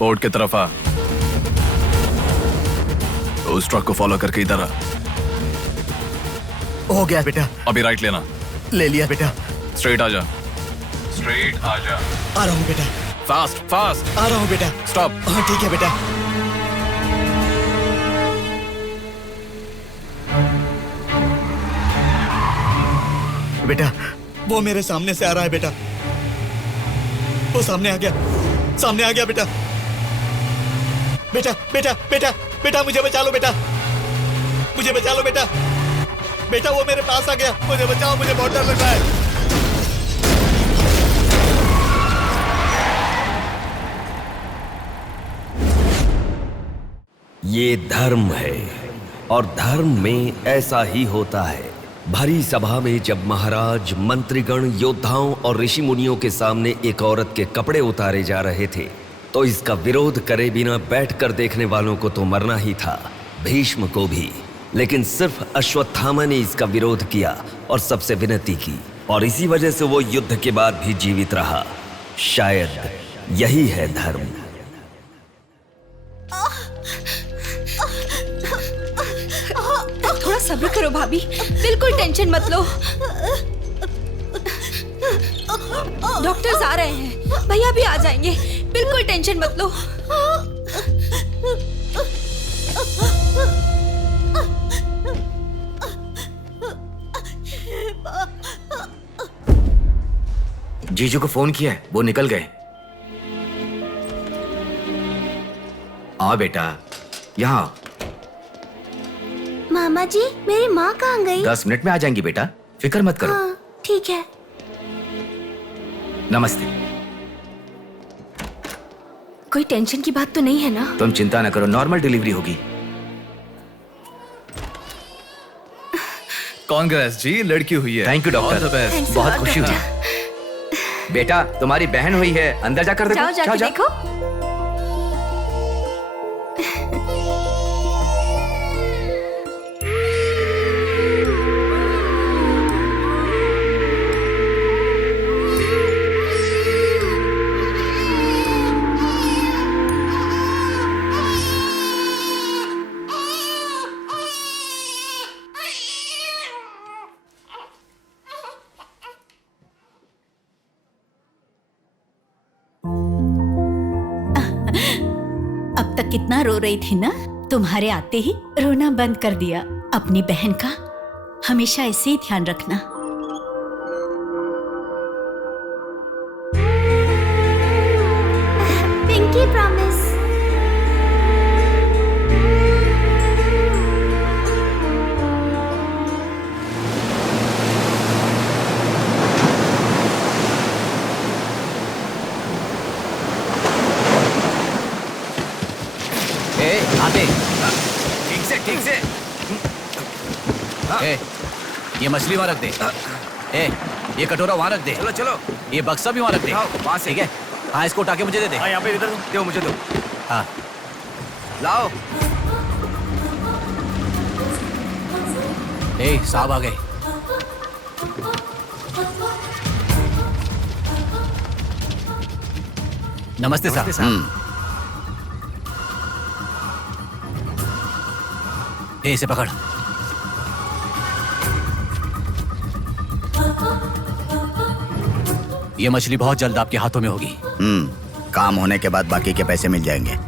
Port की तरफ आ। तो उस ट्रक को फॉलो करके इधर आ। हो गया बेटा। अभी राइट लेना। ले लिया बेटा। स्ट्रेट आ जा। स्ट्रेट आ जा। आ रहा हूँ बेटा। Fast fast. आ रहा हूँ बेटा। स्टॉप। हाँ ठीक है बेटा। बेटा वो मेरे सामने से आ रहा है बेटा। वो सामने आ गया, सामने आ गया बेटा। बेटा बेटा बेटा बेटा मुझे बचा लो बेटा, मुझे बचा लो बेटा। बेटा वो मेरे पास आ गया, मुझे बचाओ, मुझे बहुत डर लग रहा है। ये धर्म है और धर्म में ऐसा ही होता है। भरी सभा में जब महाराज, मंत्रीगण, योद्धाओं और ऋषि मुनियों के सामने एक औरत के कपड़े उतारे जा रहे थे तो इसका विरोध करे बिना बैठकर देखने वालों को तो मरना ही था, भीष्म को भी। लेकिन सिर्फ अश्वत्थामा ने इसका विरोध किया और सबसे विनती की, और इसी वजह से वो युद्ध के बाद भी जीवित रहा। शायद यही है धर्म। थोड़ा सब्र करो भाभी, बिल्कुल टेंशन मत लो। डॉक्टर्स आ रहे हैं, भैया भी आ जाएंगे, बिल्कुल टेंशन मत लो। जीजू को फोन किया है, वो निकल गए। आओ बेटा, यहाँ। मामा जी, मेरी माँ कहाँ गई? 10 मिनट में आ जाएंगी बेटा, फिक्र मत करो। हाँ, ठीक है। नमस्ते। कोई टेंशन की बात तो नहीं है ना? तुम चिंता न करो, नॉर्मल डिलीवरी होगी। कांग्रेस जी, लड़की हुई है। थैंक यू डॉक्टर, बहुत खुशी हुई। बेटा तुम्हारी बहन हुई है, अंदर जाकर देखो। जाओ जाके देखो। अब तक कितना रो रही थी ना, तुम्हारे आते ही रोना बंद कर दिया। अपनी बहन का हमेशा ऐसे ही ध्यान रखना। Pinky promise. आते ठीक से। ए, ये मछली वहाँ रख दे। ए, ये कटोरा वहाँ रख दे। चलो चलो, ये बक्सा भी वहाँ रख दे। वहाँ से। ठीक है। हाँ, इसको उठा के मुझे दे दे। हाँ, यहाँ पे इधर दो, मुझे दो। हाँ, लाओ। ए, साहब आ गए। नमस्ते साहब। ए, इसे पकड़। ये मछली बहुत जल्द आपके हाथों में होगी। काम होने के बाद बाकी के पैसे मिल जाएंगे।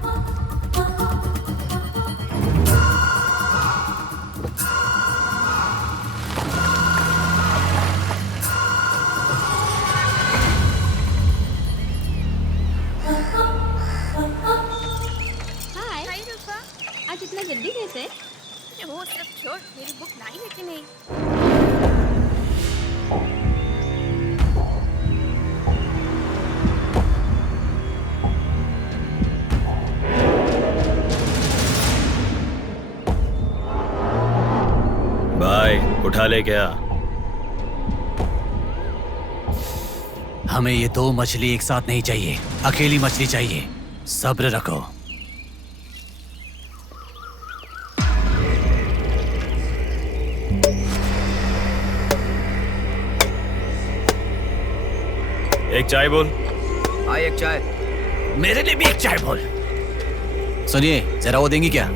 आज इतना जल्दी कैसे? वो सब छोड़, मेरी बुक लाई है कि नहीं? भाई उठा ले क्या? हमें ये 2 मछली एक साथ नहीं चाहिए, अकेली मछली चाहिए। सब्र रखो। एक चाय बोल। हाँ, एक चाय। मेरे लिए भी एक चाय बोल। सुनिए, जरा वो देंगी क्या?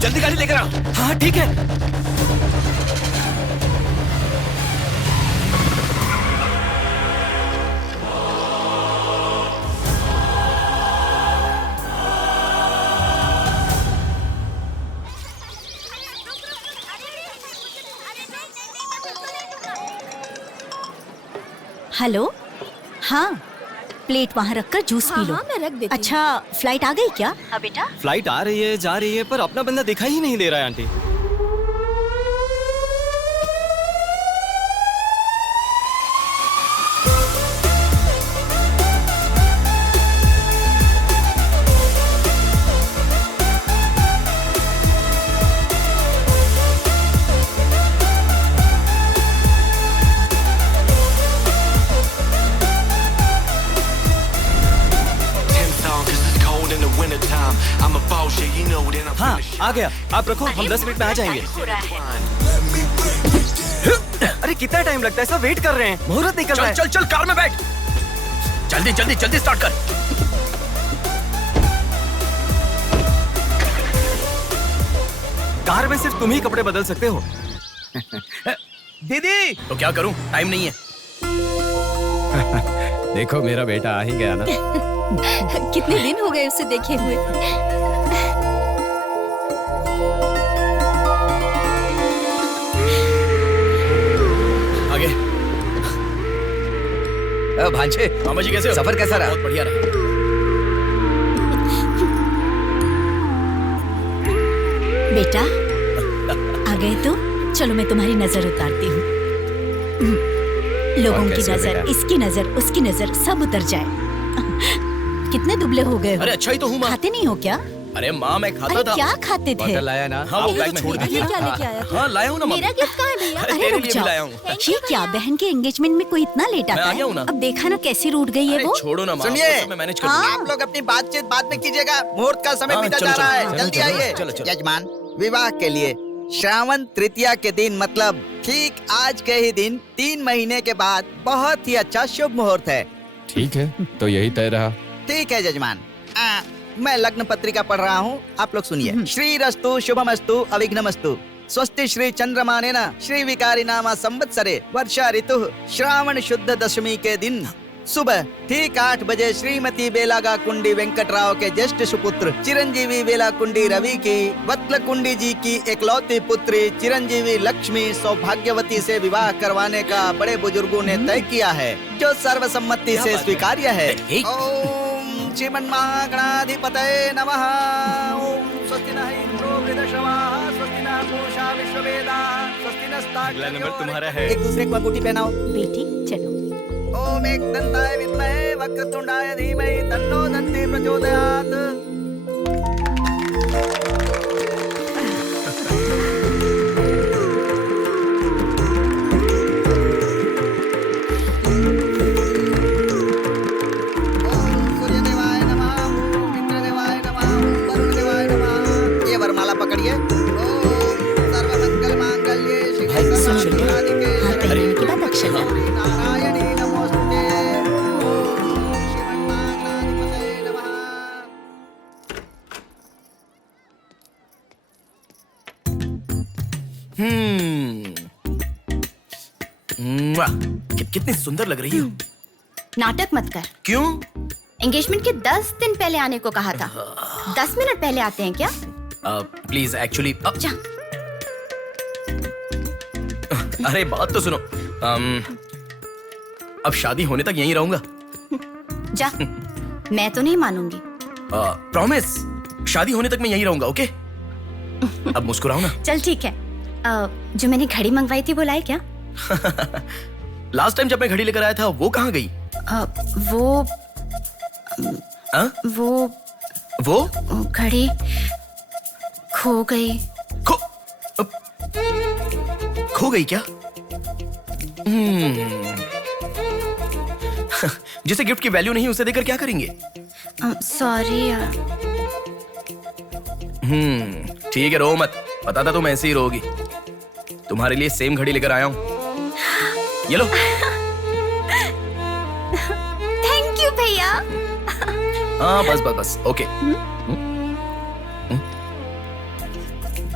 जल्दी गाड़ी लेकर आ। हाँ ठीक है। हेलो, हाँ प्लेट वहाँ रखकर जूस पी लो। हाँ, मैं रख देती हूँ। अच्छा, फ्लाइट आ गई क्या? हाँ बेटा। फ्लाइट आ रही है, जा रही है, पर अपना बंदा दिखाई ही नहीं दे रहा है आंटी। हाँ आ गया, आप रखो, हम 10 मिनट में आ जाएंगे। अरे कितना टाइम लगता है, सब वेट कर रहे हैं, मुहूर्त निकल रहा है। चल चल कार में बैठ, जल्दी जल्दी जल्दी स्टार्ट कर। कार में सिर्फ तुम ही कपड़े बदल सकते हो। दीदी तो क्या करूं, टाइम नहीं है। देखो मेरा बेटा आ ही गया ना। कितने दिन हो गए उसे देखे हुए। आगे भांजे, मामा जी कैसे हो? सफर कैसा रहा? बहुत बढ़िया रहा। बेटा आ गए तो चलो मैं तुम्हारी नजर उतारती हूँ। लोगों की नजर, इसकी नजर, उसकी नजर, सब उतर जाए। कितने दुबले हो गए हो? अरे अच्छा ही तो हूँ माँ। खाते नहीं हो क्या? अरे माँ मैं खाता अरे था। क्या खाते थे? बॉटल लाया ना। हाँ वो बैग में छोड़ ये क्या लेके आया तू? हाँ लाया हूँ ना मेरा गिफ्ट कहाँ है भैया? अरे तेरे रुक लिए भी जाओ, लाया हूँ। ये क्या बहन के एंगेजमेंट में कोई इतना लेट आता मैं आ है? गया हूँ ना। अब देखा ना कैसी रूठ गई है अरे वो। छोड़ो ना माँ, सुनिए, वो सब मैं मैनेज कर हाँ। दूंगा। आप लोग अपनी बातचीत बाद में कीजिएगा, मुहूर्त का समय हाँ, बीता चलो, जा रहा चलो, है। जल्दी चलो, आइए। चलो, चलो। यजमान, विवाह के लिए श्रावण तृतीया के दिन, मतलब ठीक आज के ही दिन 3 महीने के बाद बहुत ही अच्छा शुभ मुहूर्त है। ठीक है, तो यही तय रहा। ठीक है यजमान। मैं लग्न पत्रिका पढ़ रहा हूँ, आप लोग सुनिए। श्रीरस्तु शुभमस्तु अविघ्नमस्तु स्वस्ति श्री चंद्रमानेन श्री विकारी नामा संवत्सरे वर्षा ऋतु श्रावण शुद्ध दशमी के दिन सुबह ठीक 8 बजे श्रीमती बेलागा कुंडी वेंकटराव के ज्येष्ठ सुपुत्र चिरंजीवी बेला कुंडी रवि की वत्ल कुंडी जी की एकलौती पुत्री चिरंजीवी लक्ष्मी सौभाग्यवती से विवाह करवाने का बड़े बुजुर्गों ने तय किया है, जो सर्वसम्मति से स्वीकार्य है। ओम श्रीमन्महागणाधिपतये नमः। ओम स्वस्ति नः इंद्रो वृद्धश्रवाः स्वस्ति नः पूषा विश्ववेदाः स्वस्ति नस्तार्क्ष्यो। अगला नंबर तुम्हारा है। एक दूसरे को अंगूठी पहनाओ। बेटी चलो। ओम एकदंताय विद्महे वक्रतुंडाय धीमहि तन्नो दन्ती प्रचोदयात्। ओम सूर्यदेवाय नमः, ओम इंद्रदेवाय नमः, ओम वरुणदेवाय नमः। ये वरमाला पकड़िए। ओम सर्वमंगल मांगल्ये शिवे सर्वार्थसाधिके हाथ पहनने के बाद अक्षर डालो। नारायणी नमोस्तुते। ओम श्रीमन्महागणाधिपतये नमः। कितनी सुंदर लग रही हो। नाटक मत कर। क्यों? एंगेजमेंट के 10 दिन पहले आने को कहा था। 10 मिनट पहले आते हैं क्या? प्लीज एक्चुअली जा। अरे बात तो सुनो। अब शादी होने तक यहीं रहूंगा। जा। मैं तो नहीं मानूंगी। प्रॉमिस, शादी होने तक मैं यहीं रहूंगा। ओके? अब मुस्कुराओ ना। चल ठीक है। जो मैंने घड़ी मंगवाई थी वो लाए क्या? लास्ट टाइम जब मैं घड़ी लेकर आया था वो कहाँ गई? वो घड़ी खो गई। खो गई क्या? जिसे गिफ्ट की वैल्यू नहीं उसे देकर क्या करेंगे? सॉरी यार। ठीक है, रो मत। पता था तुम ऐसे ही रोगी। तुम्हारे लिए सेम घड़ी लेकर आया हूँ। ये लो। थैंक यू भैया। हाँ बस ओके।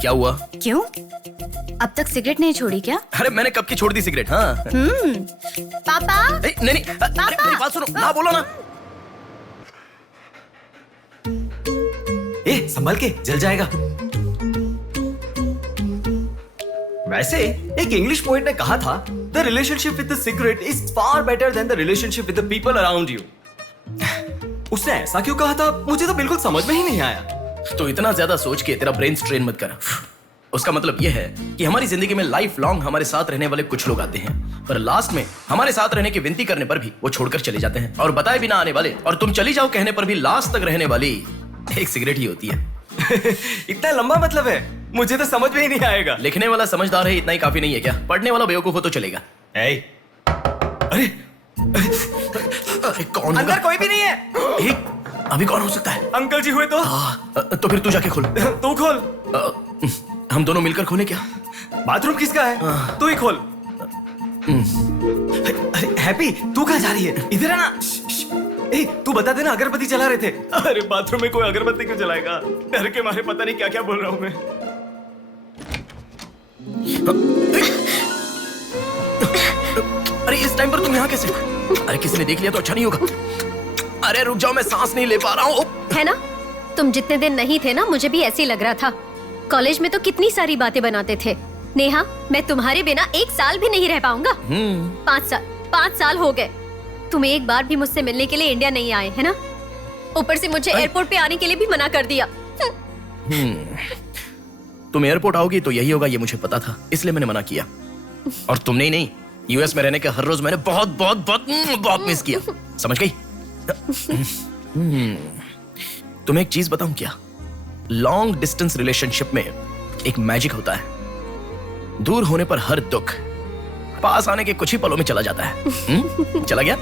क्या हुआ? क्यों? अब तक सिगरेट नहीं छोड़ी क्या? अरे मैंने कब की छोड़ दी सिगरेट। हाँ। पापा। नहीं मेरी बात सुनो ना, बोलो ना। संभल के, जल जाएगा। वैसे एक इंग्लिश पोएट ने कहा था, the relationship with the cigarette is far better than the relationship with the people around you. उसने ऐसा क्यों कहा था मुझे तो बिल्कुल समझ में ही नहीं आया। तो इतना ज्यादा सोच के तेरा ब्रेन स्ट्रेन मत कर। उसका मतलब यह है कि हमारी जिंदगी में लाइफ लॉन्ग हमारे साथ रहने वाले कुछ लोग आते हैं, पर लास्ट में हमारे साथ रहने की विनती करने पर भी वो छोड़कर चले जाते हैं, और बताए बिना आने वाले और तुम चली जाओ कहने पर भी लास्ट तक रहने वाली एक सिगरेट ही होती है। इतना लंबा मतलब है, मुझे तो समझ में ही नहीं आएगा। लिखने वाला समझदार है इतना ही काफी नहीं है क्या? पढ़ने वाला बेवकूफ हो तो चलेगा। अरे कौन? अंदर कोई भी नहीं है। अभी कौन हो सकता है? अंकल जी हुए तो? तो फिर तू जाके खोल। तू खोल। हम दोनों मिलकर खोले क्या? बाथरूम किसका है? तू ही खोल। हैप्पी, तू कहाँ जा रही है? इधर है ना। तू बता देना, अगरबत्ती जला रहे थे। अरे बाथरूम में कोई अगरबत्ती क्यों जलाएगा? डर के मारे पता नहीं क्या क्या बोल रहा हूँ मैं। अरे इस टाइम पर तुम यहाँ कैसे? अरे किसी ने देख लिया तो अच्छा नहीं होगा। अरे रुक जाओ, मैं सांस नहीं ले पा रहा हूँ। है ना, तुम जितने दिन नहीं थे ना मुझे भी ऐसे ही लग रहा था। कॉलेज में तो कितनी सारी बातें बनाते थे। नेहा, मैं तुम्हारे बिना 1 साल भी नहीं रह पाऊंगा। 5 साल हो गए। तुम एक बार भी मुझसे मिलने के लिए इंडिया नहीं आए, है ना? ऊपर से मुझे एयरपोर्ट पे आने के लिए भी मना कर दिया। तुम एयरपोर्ट आओगी तो यही होगा, ये मुझे पता था, इसलिए मैंने मना किया। और तुमने ही नहीं, यूएस में रहने के हर रोज मैंने बहुत मिस किया। समझ गई? तुम्हें एक चीज बताऊं क्या? लॉन्ग डिस्टेंस रिलेशनशिप में एक मैजिक होता है। दूर होने पर हर दुख पास आने के कुछ ही पलों में चला जाता है। चला गया?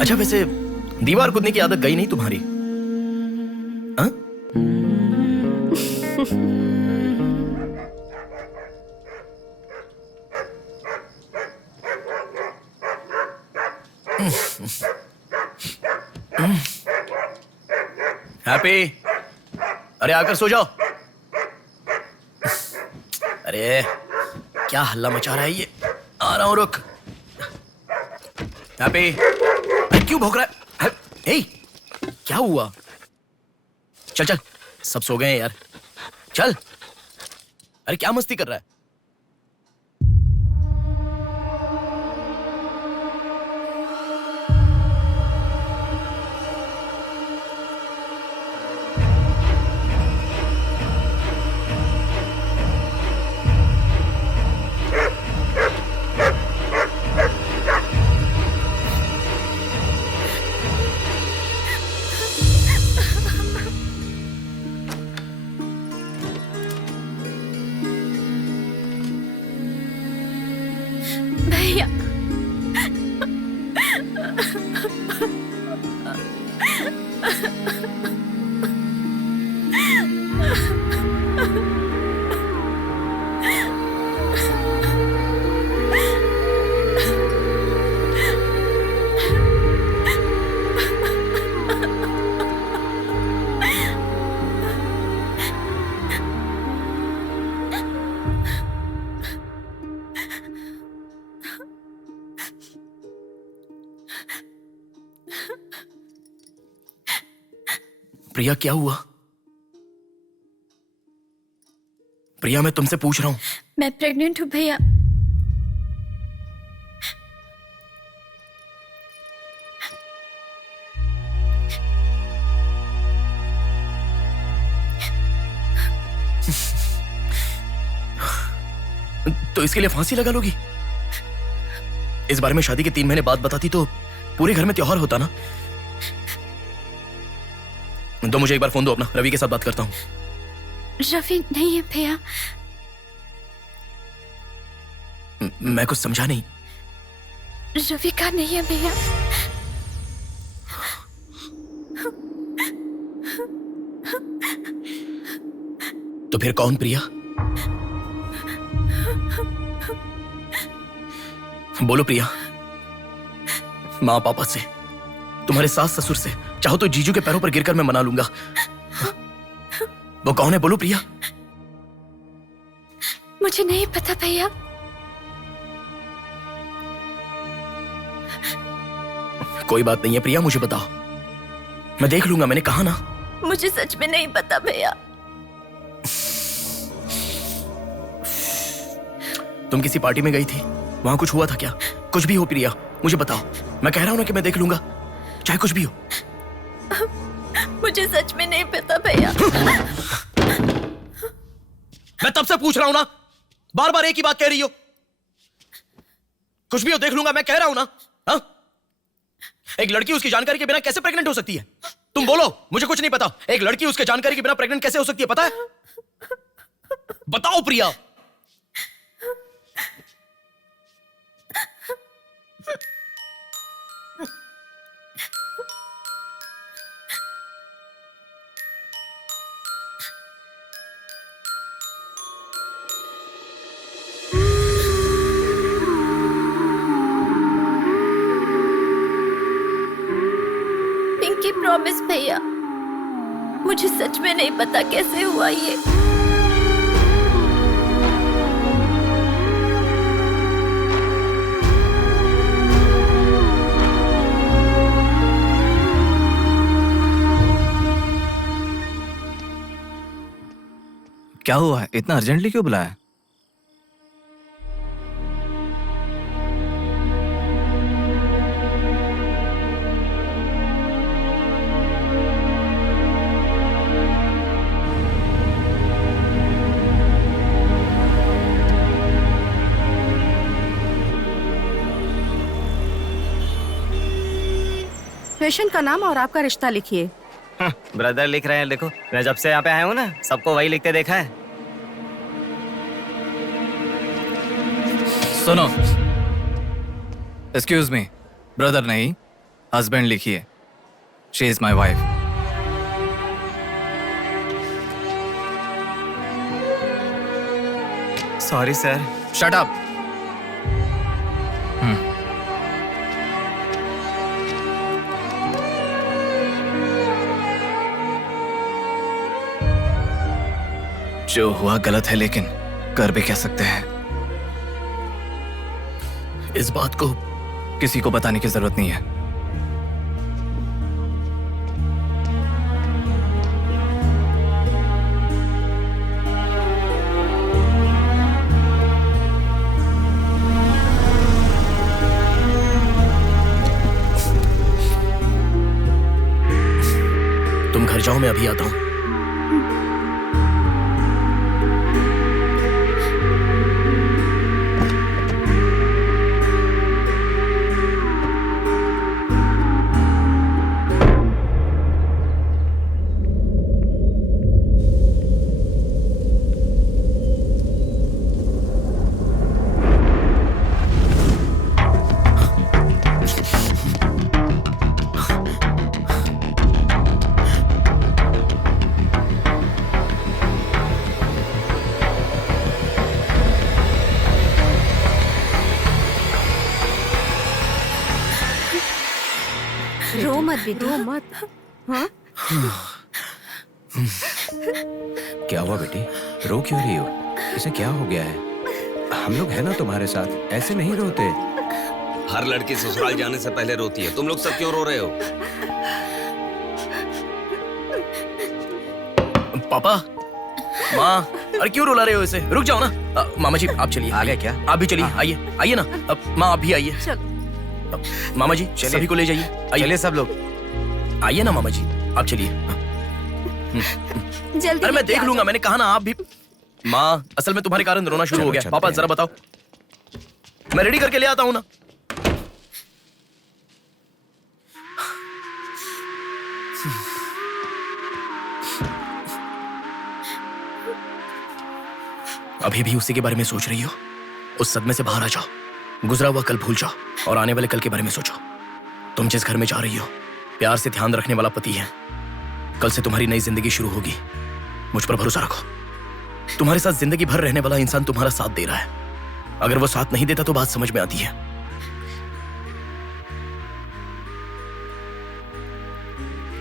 अच्छा वैसे दीवार कूदने की आदत गई नहीं तुम्हारी? हैप्पी, अरे आकर सो जाओ। अरे क्या हल्ला मचा रहा है ये? आ रहा हूं, रुक। हैप्पी, क्यों भौंक रहा है? हे, क्या हुआ? चल चल, सब सो गए हैं यार, चल। अरे क्या मस्ती कर रहा है? भैया, प्रिया क्या हुआ? प्रिया मैं तुमसे पूछ रहा हूं। मैं प्रेग्नेंट हूँ भैया। तो इसके लिए फांसी लगा लोगी? इस बारे में शादी के 3 महीने बाद बताती तो पूरे घर में त्योहार होता ना। तो मुझे एक बार फोन दो अपना, रवि के साथ बात करता हूं। रवि नहीं है भैया। मैं कुछ समझा नहीं। रवि का नहीं है भैया। तो फिर कौन प्रिया? बोलो प्रिया। माँ पापा से, तुम्हारे सास ससुर से, चाहो तो जीजू के पैरों पर गिरकर मैं मना लूंगा। वो कौन है बोलो प्रिया। मुझे नहीं पता भैया। कोई बात नहीं है प्रिया, मुझे बताओ, मैं देख लूंगा, मैंने कहा ना। मुझे सच में नहीं पता भैया। तुम किसी पार्टी में गई थी, वहां कुछ हुआ था क्या? कुछ भी हो प्रिया, मुझे बताओ। मैं कह रहा हूं ना कि मैं देख लूंगा, चाहे कुछ भी हो। मुझे सच में नहीं पता भैया। मैं तब से पूछ रहा हूं ना, बार बार एक ही बात कह रही हो। कुछ भी हो देख लूंगा, मैं कह रहा हूं ना। हा? एक लड़की उसकी जानकारी के बिना कैसे प्रेग्नेंट हो सकती है? तुम बोलो, मुझे कुछ नहीं पता। एक लड़की उसके जानकारी के बिना प्रेग्नेंट कैसे हो सकती है, पता है? बताओ प्रिया। पिंकी प्रॉमिस भैया, मुझे सच में नहीं पता कैसे हुआ ये। क्या हुआ है? इतना अर्जेंटली क्यों बुलाया? पेशेंट का नाम और आपका रिश्ता लिखिए। ब्रदर लिख रहे हैं, देखो। मैं जब से यहाँ पे आया हूँ ना, सबको वही लिखते देखा है। सुनो, एक्सक्यूज मी, ब्रदर नहीं, हस्बैंड लिखिए। She is my wife. Sorry sir. Shut up. जो हुआ गलत है, लेकिन कर भी कह सकते हैं। इस बात को किसी को बताने की जरूरत नहीं है। तुम घर जाओ, मैं अभी आता हूं। रो मत बेटी, रो मत। हाँ? क्या हुआ बेटी? रो क्यों रही हो? इसे क्या हो गया है? हम लोग हैं ना तुम्हारे साथ, ऐसे नहीं रोते। हर लड़की ससुराल जाने से पहले रोती है, तुम लोग सब क्यों रो रहे हो? पापा, माँ, अरे क्यों रुला रहे हो इसे? रुक जाओ ना। मामा जी आप चलिए। आ गए क्या? आप भी चलिए, आइए आइए ना। माँ आप भी आइए। मामा जी सभी को ले जाइए। चलिए सब लोग। आइए ना मामा जी, आप चलिए। जल्दी। अरे मैं देख लूंगा, मैंने कहा ना आप भी। माँ, असल में तुम्हारे कारण रोना शुरू हो गया। पापा जरा बताओ, मैं रेडी करके ले आता हूँ ना। अभी भी उसी के बारे में सोच रही हो? उस सदमे से बाहर आ जाओ, गुजरा हुआ कल भूल जाओ और आने वाले कल के बारे में सोचो। तुम जिस घर में जा रही हो, प्यार से ध्यान रखने वाला पति है। कल से तुम्हारी नई जिंदगी शुरू होगी, मुझ पर भरोसा रखो। तुम्हारे साथ जिंदगी भर रहने वाला इंसान तुम्हारा साथ दे रहा है। अगर वो साथ नहीं देता तो बात समझ में आती है।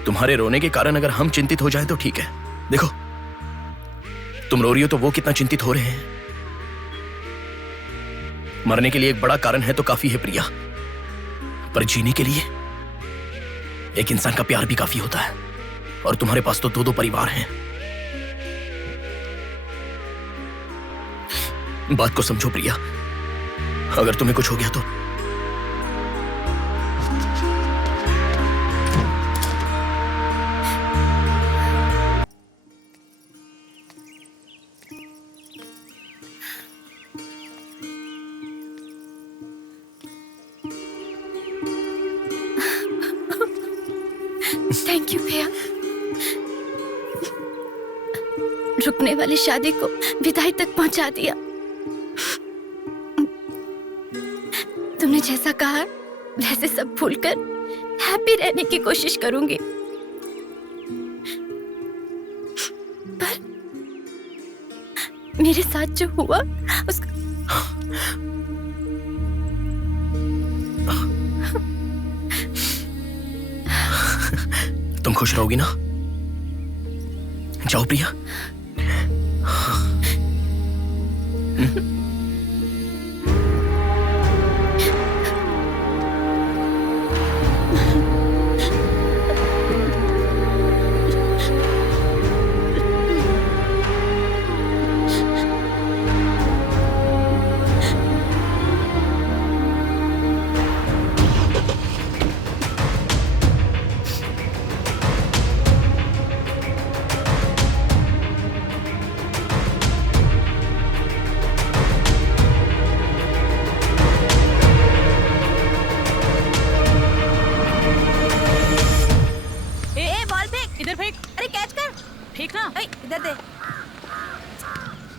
तुम्हारे रोने के कारण अगर हम चिंतित हो जाएं तो ठीक है। देखो, तुम रो रही हो तो वो कितना चिंतित हो रहे हैं। मरने के लिए एक बड़ा कारण है तो काफी है प्रिया, पर जीने के लिए एक इंसान का प्यार भी काफी होता है। और तुम्हारे पास तो 2-2 परिवार हैं। बात को समझो प्रिया, अगर तुम्हें कुछ हो गया तो थैंक यू भैया, रुकने वाली शादी को विदाई तक पहुंचा दिया। तुमने जैसा कहा वैसे सब भूलकर हैप्पी रहने की कोशिश करूंगी। पर मेरे साथ जो हुआ उसका तुम खुश रहोगी ना? जाओ प्रिया।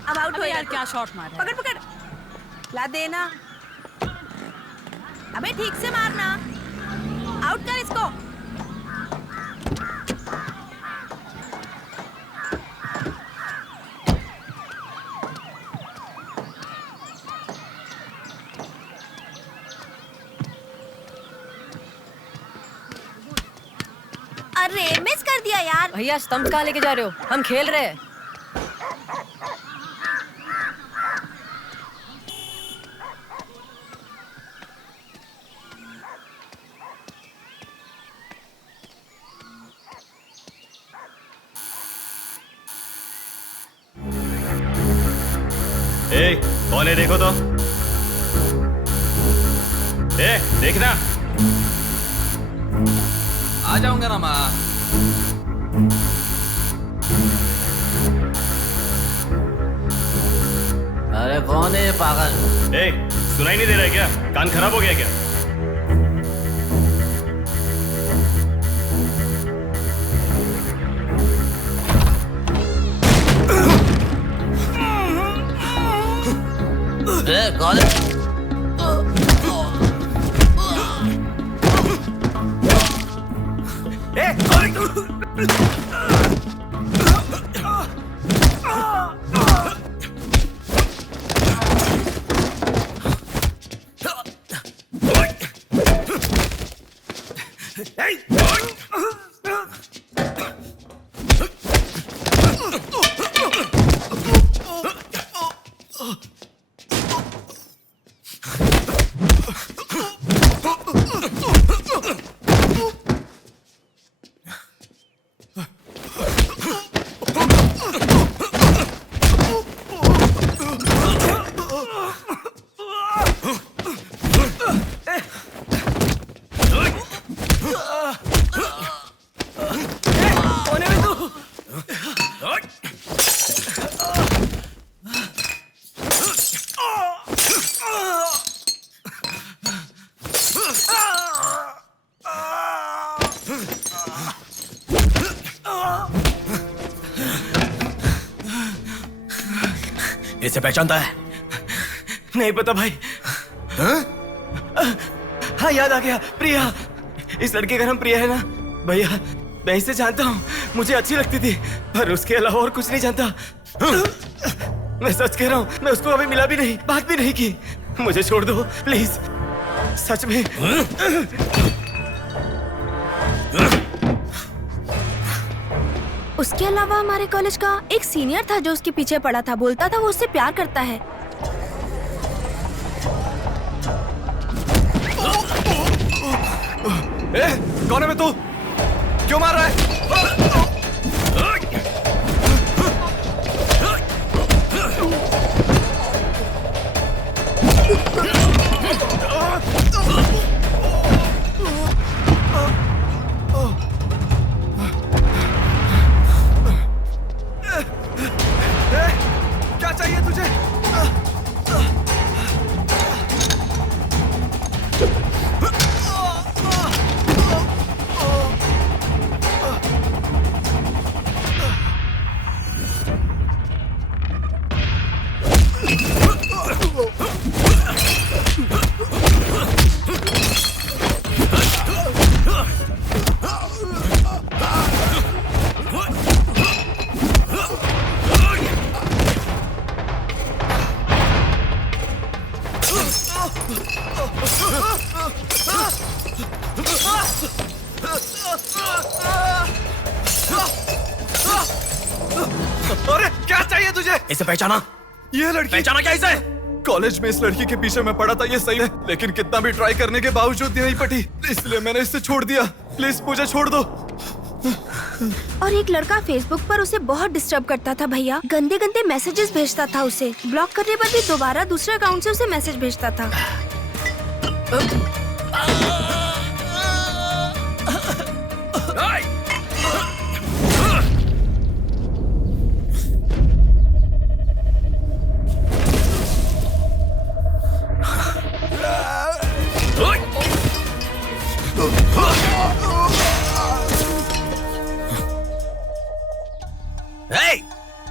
अब आउट हो यार, क्या शॉट मारा। पकड़ पकड़, ला देना। अबे ठीक से मारना, आउट कर इसको। अरे मिस कर दिया यार। भैया स्टंप कहाँ लेके जा रहे हो? हम खेल रहे हैं। ए, कौन है देखो तो। ए, देखना। आ जाऊंगा ना माँ। अरे कौन है ये पागल? ए, सुनाई नहीं दे रहा है क्या? कान खराब हो गया क्या? कौन है? इसे पहचानता है? नहीं पता भाई। हाँ याद आ गया, प्रिया। इस लड़के का नाम प्रिया है ना भैया? मैं इसे जानता हूँ, मुझे अच्छी लगती थी, पर उसके अलावा और कुछ नहीं जानता। मैं सच कह रहा हूँ, मैं उसको अभी मिला भी नहीं, बात भी नहीं की। मुझे छोड़ दो प्लीज, सच में। उसके अलावा हमारे कॉलेज का एक सीनियर था जो उसके पीछे पड़ा था, बोलता था वो उससे प्यार करता है। कौन है मैं? तू क्यों मार रहा है? क्या चाहिए तुझे? अरे क्या चाहिए तुझे? इसे पहचाना? ये लड़की पहचाना क्या इसे? कॉलेज में इस लड़की के पीछे मैं पड़ा था, ये सही है, लेकिन कितना भी ट्राई करने के बावजूद नहीं पटी, इसलिए मैंने इसे छोड़ दिया। प्लीज मुझे छोड़ दो। और एक लड़का फेसबुक पर उसे बहुत डिस्टर्ब करता था भैया, गंदे गंदे मैसेजेस भेजता था उसे। ब्लॉक करने पर भी दोबारा दूसरे अकाउंट से उसे मैसेज भेजता था।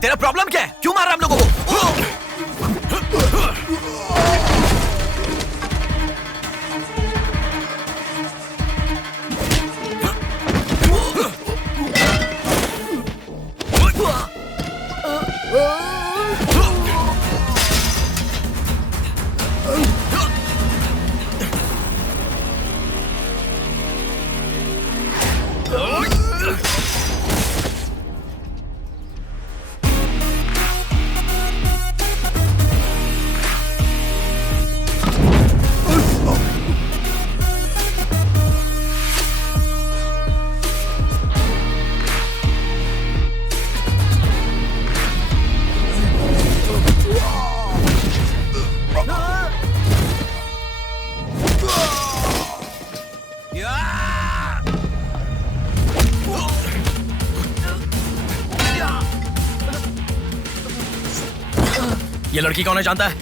तेरा प्रॉब्लम क्या है? क्यों मार रहा है हम लोगों को? ये लड़की कौन है जानता है?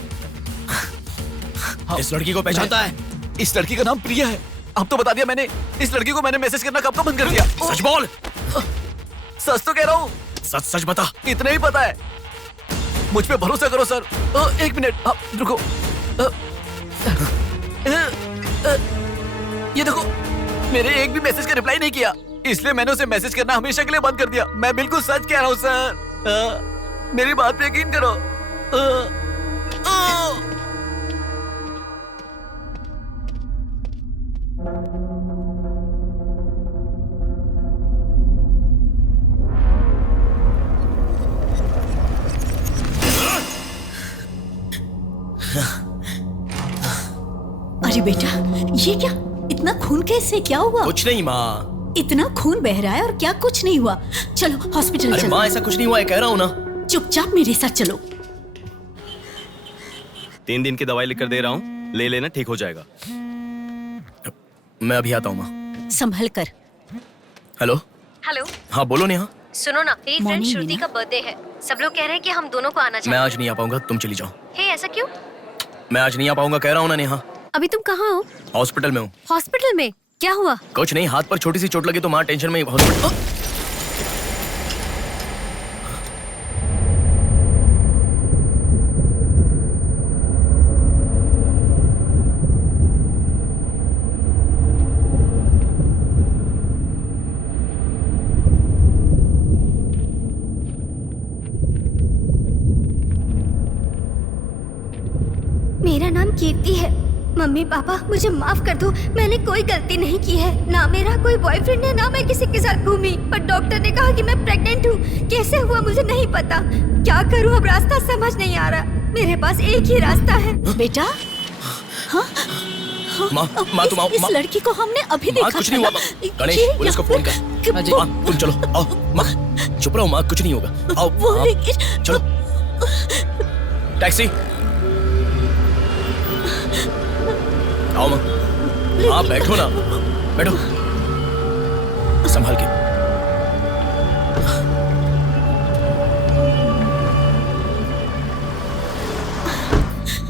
इस लड़की को पहचानता है? इस लड़की का नाम प्रिया है। अब तो बता दिया मैंने। इस लड़की को मैंने मैसेज करना कब का बंद कर दिया। सच बोल। सच तो कह रहा हूँ। सच सच बता। इतना ही पता है, मुझ पे भरोसा करो सर। एक मिनट रुको। ये देखो, मेरे एक भी मैसेज का रिप्लाई नहीं किया, इसलिए मैंने उसे मैसेज करना हमेशा के लिए बंद कर दिया। मैं बिल्कुल सच कह रहा हूँ सर, मेरी बात पे यकीन करो। अरे बेटा, ये क्या? इतना खून कैसे? क्या हुआ? कुछ नहीं माँ। इतना खून बह रहा है और क्या कुछ नहीं हुआ? चलो हॉस्पिटल चलो। अरे माँ, ऐसा कुछ नहीं हुआ है, कह रहा हूँ ना। चुपचाप मेरे साथ चलो। 3 दिन की दवाई लिख कर दे रहा हूँ, ले लेना, ठीक हो जाएगा। मैं अभी आता हूँ माँ। संभल कर। हेलो। हेलो। हाँ बोलो नेहा। सुनो ना, मेरी फ्रेंड श्रुति का बर्थडे है। सब लोग कह रहे हैं कि हम दोनों को आना चाहिए। मैं आज नहीं आ पाऊंगा, तुम चली जाओ। हे, ऐसा क्यों? मैं आज नहीं आ पाऊंगा, कह रहा हूँ ना नेहा। अभी तुम कहाँ हो? हॉस्पिटल में हूँ। हॉस्पिटल में? क्या हुआ? कुछ नहीं, हाथ पर छोटी सी चोट लगी तो माँ टेंशन में हॉस्पिटल। कीर्ति है। मम्मी पापा मुझे माफ कर दो, मैंने कोई गलती नहीं की है। ना मेरा कोई बॉयफ्रेंड है, ना मैं किसी के साथ घूमी। पर डॉक्टर ने कहा कि मैं प्रेग्नेंट हूँ। कैसे हुआ मुझे नहीं पता। क्या करूँ अब, रास्ता समझ नहीं आ रहा। मेरे पास एक ही रास्ता है। बेटा हाँ माँ तुम आओ। इस लड़की को हमने अभी देखा। कुछ नहीं हुआ माँ। गणेश पुलिस को फोन कर। माँ तुम चलो आओ। माँ चुप रहो माँ, कुछ नहीं होगा। आओ चलो टैक्सी। आओ माँ। आप बैठो ना, बैठो संभाल के।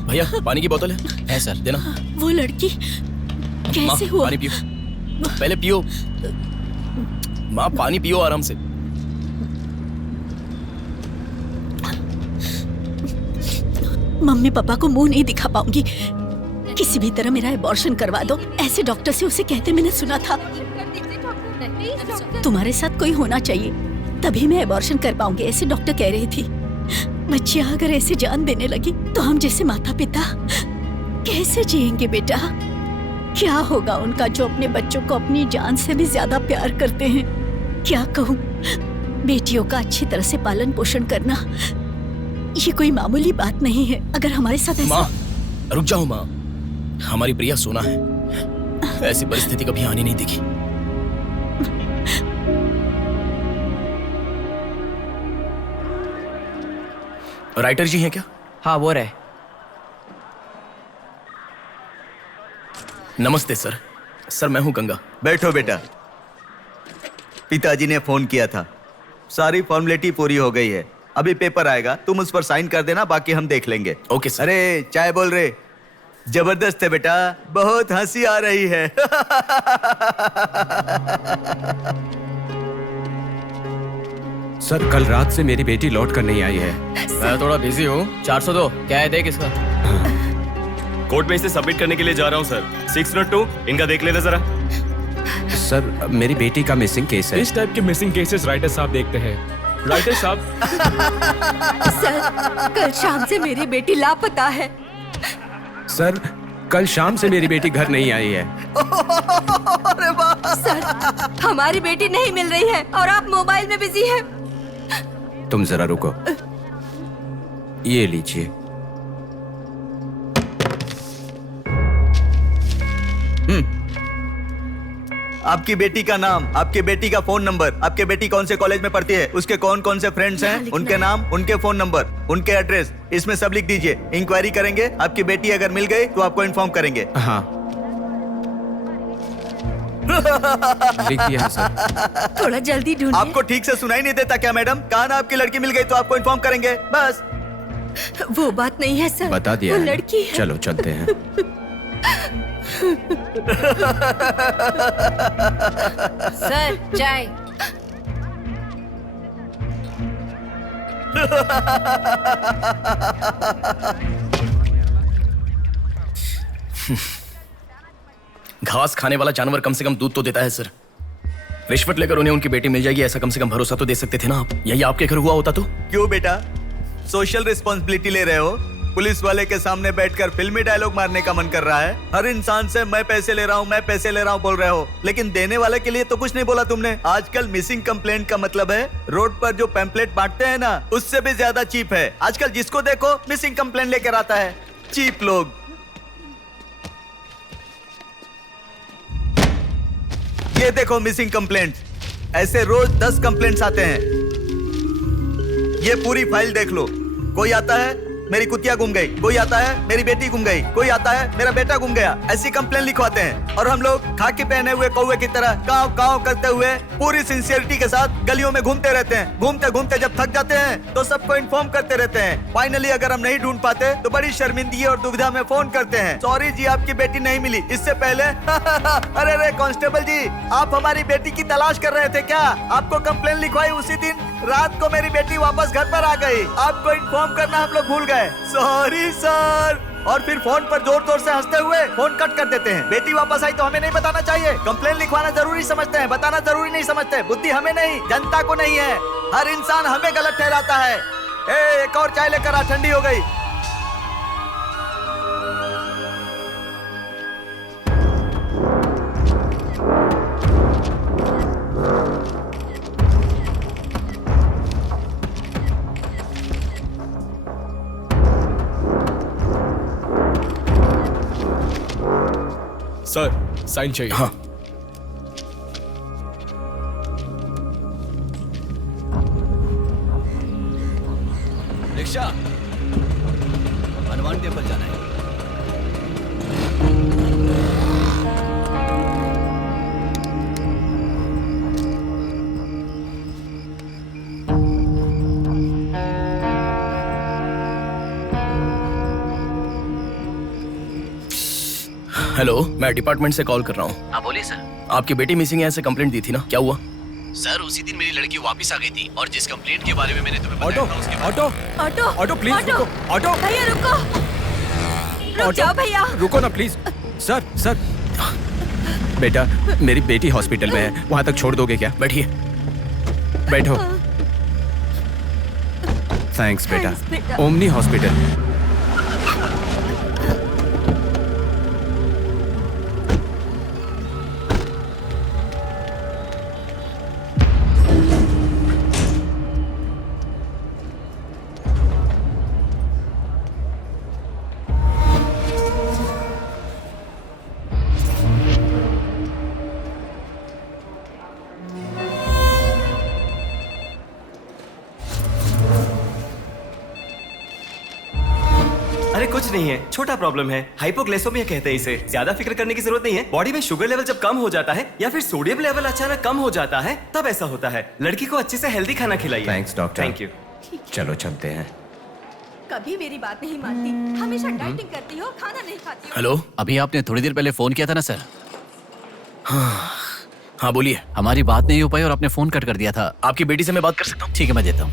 भैया पानी की बोतल है सर, देना। वो लड़की कैसे हुआ? पानी पियो पहले, पियो माँ, पानी पियो आराम से। मम्मी पापा को मुंह नहीं दिखा पाऊंगी। किसी भी तरह मेरा एबॉर्शन करवा दो, ऐसे डॉक्टर से उसे कहते मैंने सुना था। तुम्हारे साथ कोई होना चाहिए तभी मैं एबॉर्शन कर पाऊंगी, ऐसे डॉक्टर कह रही थी। बच्चियां अगर ऐसे जान देने लगी तो हम जैसे माता पिता कैसे जिएंगे बेटा? क्या होगा उनका जो अपने बच्चों को अपनी जान से भी ज्यादा प्यार करते हैं? क्या कहूँ, बेटियों का अच्छी तरह से पालन पोषण करना ये कोई मामूली बात नहीं है। अगर हमारे साथ ऐसा... माँ रुक जाओ माँ, हमारी प्रिया सोना है, ऐसी परिस्थिति कभी आनी नहीं देखी। राइटर जी हैं क्या? हाँ वो रहे। नमस्ते सर। सर मैं हूं गंगा। बैठो बेटा। पिताजी ने फोन किया था, सारी फॉर्मेलिटी पूरी हो गई है। अभी पेपर आएगा, तुम उस पर साइन कर देना, बाकी हम देख लेंगे। Okay sir. अरे चाय बोल रहे? जबरदस्त है बेटा, बहुत हंसी आ रही है। सर कल रात से मेरी बेटी लौट कर नहीं आई है। मैं थोड़ा बिजी हूँ। 402 क्या है, देख इसका। कोर्ट में इसे सबमिट करने के लिए जा रहा हूँ सर। 602 इनका देख लेना जरा। सर मेरी बेटी का मिसिंग केस है। इस टाइप के मिसिंग केसेस राइटर साहब देखते हैं। राइटर साहब। सर कल शाम से मेरी बेटी लापता है। सर कल शाम से मेरी बेटी घर नहीं आई है। सर हमारी बेटी नहीं मिल रही है और आप मोबाइल में बिजी हैं। तुम जरा रुको, ये लीजिए। आपकी बेटी का नाम, आपकी बेटी का फोन नंबर, आपकी बेटी कौन से कॉलेज में पढ़ती है, उसके कौन कौन से फ्रेंड्स हैं, उनके नाम, उनके फोन नंबर, उनके एड्रेस, इसमें सब लिख दीजिए। इंक्वायरी करेंगे, आपकी बेटी अगर मिल गई तो आपको इन्फॉर्म करेंगे। हाँ लिख दिया सर। थोड़ा जल्दी ढूंढिए। आपको ठीक से सुनाई नहीं देता क्या मैडम? कहा ना आपकी लड़की मिल गई तो आपको इन्फॉर्म करेंगे, बस। वो बात नहीं है सर, बता दिया वो है। लड़की है। चलो चलते हैं। सर चाय। घास खाने वाला जानवर कम से कम दूध तो देता है सर। रिश्वत लेकर उन्हें उनकी बेटी मिल जाएगी, ऐसा कम से कम भरोसा तो दे सकते थे ना आप। यही आपके घर हुआ होता तो? क्यों बेटा, सोशल रिस्पॉन्सिबिलिटी ले रहे हो? पुलिस वाले के सामने बैठकर फिल्मी डायलॉग मारने का मन कर रहा है? हर इंसान से मैं पैसे ले रहा हूँ, मैं पैसे ले रहा हूँ बोल रहे हो, लेकिन देने वाले के लिए तो कुछ नहीं बोला तुमने। आजकल मिसिंग कंप्लेंट का मतलब है रोड पर जो पैम्पलेट बांटते हैं ना, उससे भी ज्यादा चीप है। आजकल जिसको देखो मिसिंग कंप्लेंट लेकर आता है, चीप लोग। ये देखो मिसिंग कंप्लेंट, ऐसे रोज 10 कंप्लेंट्स आते हैं। ये पूरी फाइल देख लो। कोई आता है मेरी कुतिया गुम गई, कोई आता है मेरी बेटी गुम गई, कोई आता है मेरा बेटा गुम गया, ऐसी कंप्लेंट लिखवाते हैं। और हम लोग खाकी पहने हुए कौवे की तरह काव काव करते हुए पूरी सिंसियरिटी के साथ गलियों में घूमते रहते हैं। घूमते घूमते जब थक जाते हैं तो सबको इन्फॉर्म करते रहते हैं। फाइनली अगर हम नहीं ढूंढ पाते तो बड़ी शर्मिंदगी और दुविधा में फोन करते हैं, सॉरी जी आपकी बेटी नहीं मिली। इससे पहले अरे रे कांस्टेबल जी, आप हमारी बेटी की तलाश कर रहे थे क्या? आपको कंप्लेंट लिखवाई उसी दिन रात को मेरी बेटी वापस घर पर आ गई। आपको इन्फॉर्म करना हम लोग भूल गए, सॉरी सर। और फिर फोन पर जोर जोर से हंसते हुए फोन कट कर देते हैं। बेटी वापस आई तो हमें नहीं बताना चाहिए। कंप्लेंट लिखवाना जरूरी समझते हैं, बताना जरूरी नहीं समझते। बुद्धि हमें नहीं, जनता को नहीं है। हर इंसान हमें गलत ठहराता है। एक और चाय लेकर आ, ठंडी हो गई। सर साइन चाहिए। हाँ। रिक्शा, हनुमान टेम्पल जाना है। हेलो, मैं डिपार्टमेंट से कॉल कर रहा हूँ। हाँ बोलिए सर। आपकी बेटी मिसिंग है ऐसे कंप्लेंट दी थी ना, क्या हुआ? सर उसी दिन मेरी लड़की वापस आ गई थी और जिस कंप्लेंट के बारे में मैंने तुम्हें ऑटो बताया था उसके ऑटो ऑटो ऑटो प्लीज रुको। ऑटो भैया रुको, रुक जाओ भैया। रुको ना प्लीज। सर सर, बेटा मेरी बेटी हॉस्पिटल में है, वहां तक छोड़ दोगे क्या? बैठिए। बैठो। थैंक्स बेटा। Omni hospital. अरे कुछ नहीं है, छोटा प्रॉब्लम है, हाइपोग्लाइसेमिया कहते हैं इसे। ज्यादा फिक्र करने की जरूरत नहीं है। बॉडी में शुगर लेवल जब कम हो जाता है या फिर सोडियम लेवल अचानक कम हो जाता है तब ऐसा होता है। लड़की को अच्छे से हेल्दी खाना खिलाइए। Thanks doctor. Thank you. चलो चलते हैं। कभी मेरी बात नहीं मानती, हमेशा डाइटिंग करती हो, खाना नहीं खाती हो। हेलो, अभी आपने थोड़ी देर पहले फोन किया था ना सर? हाँ बोलिए। हमारी बात नहीं हो पाई और आपने फोन कट कर दिया था। आपकी बेटी से मैं बात कर सकता हूँ? ठीक है मैं देता हूँ।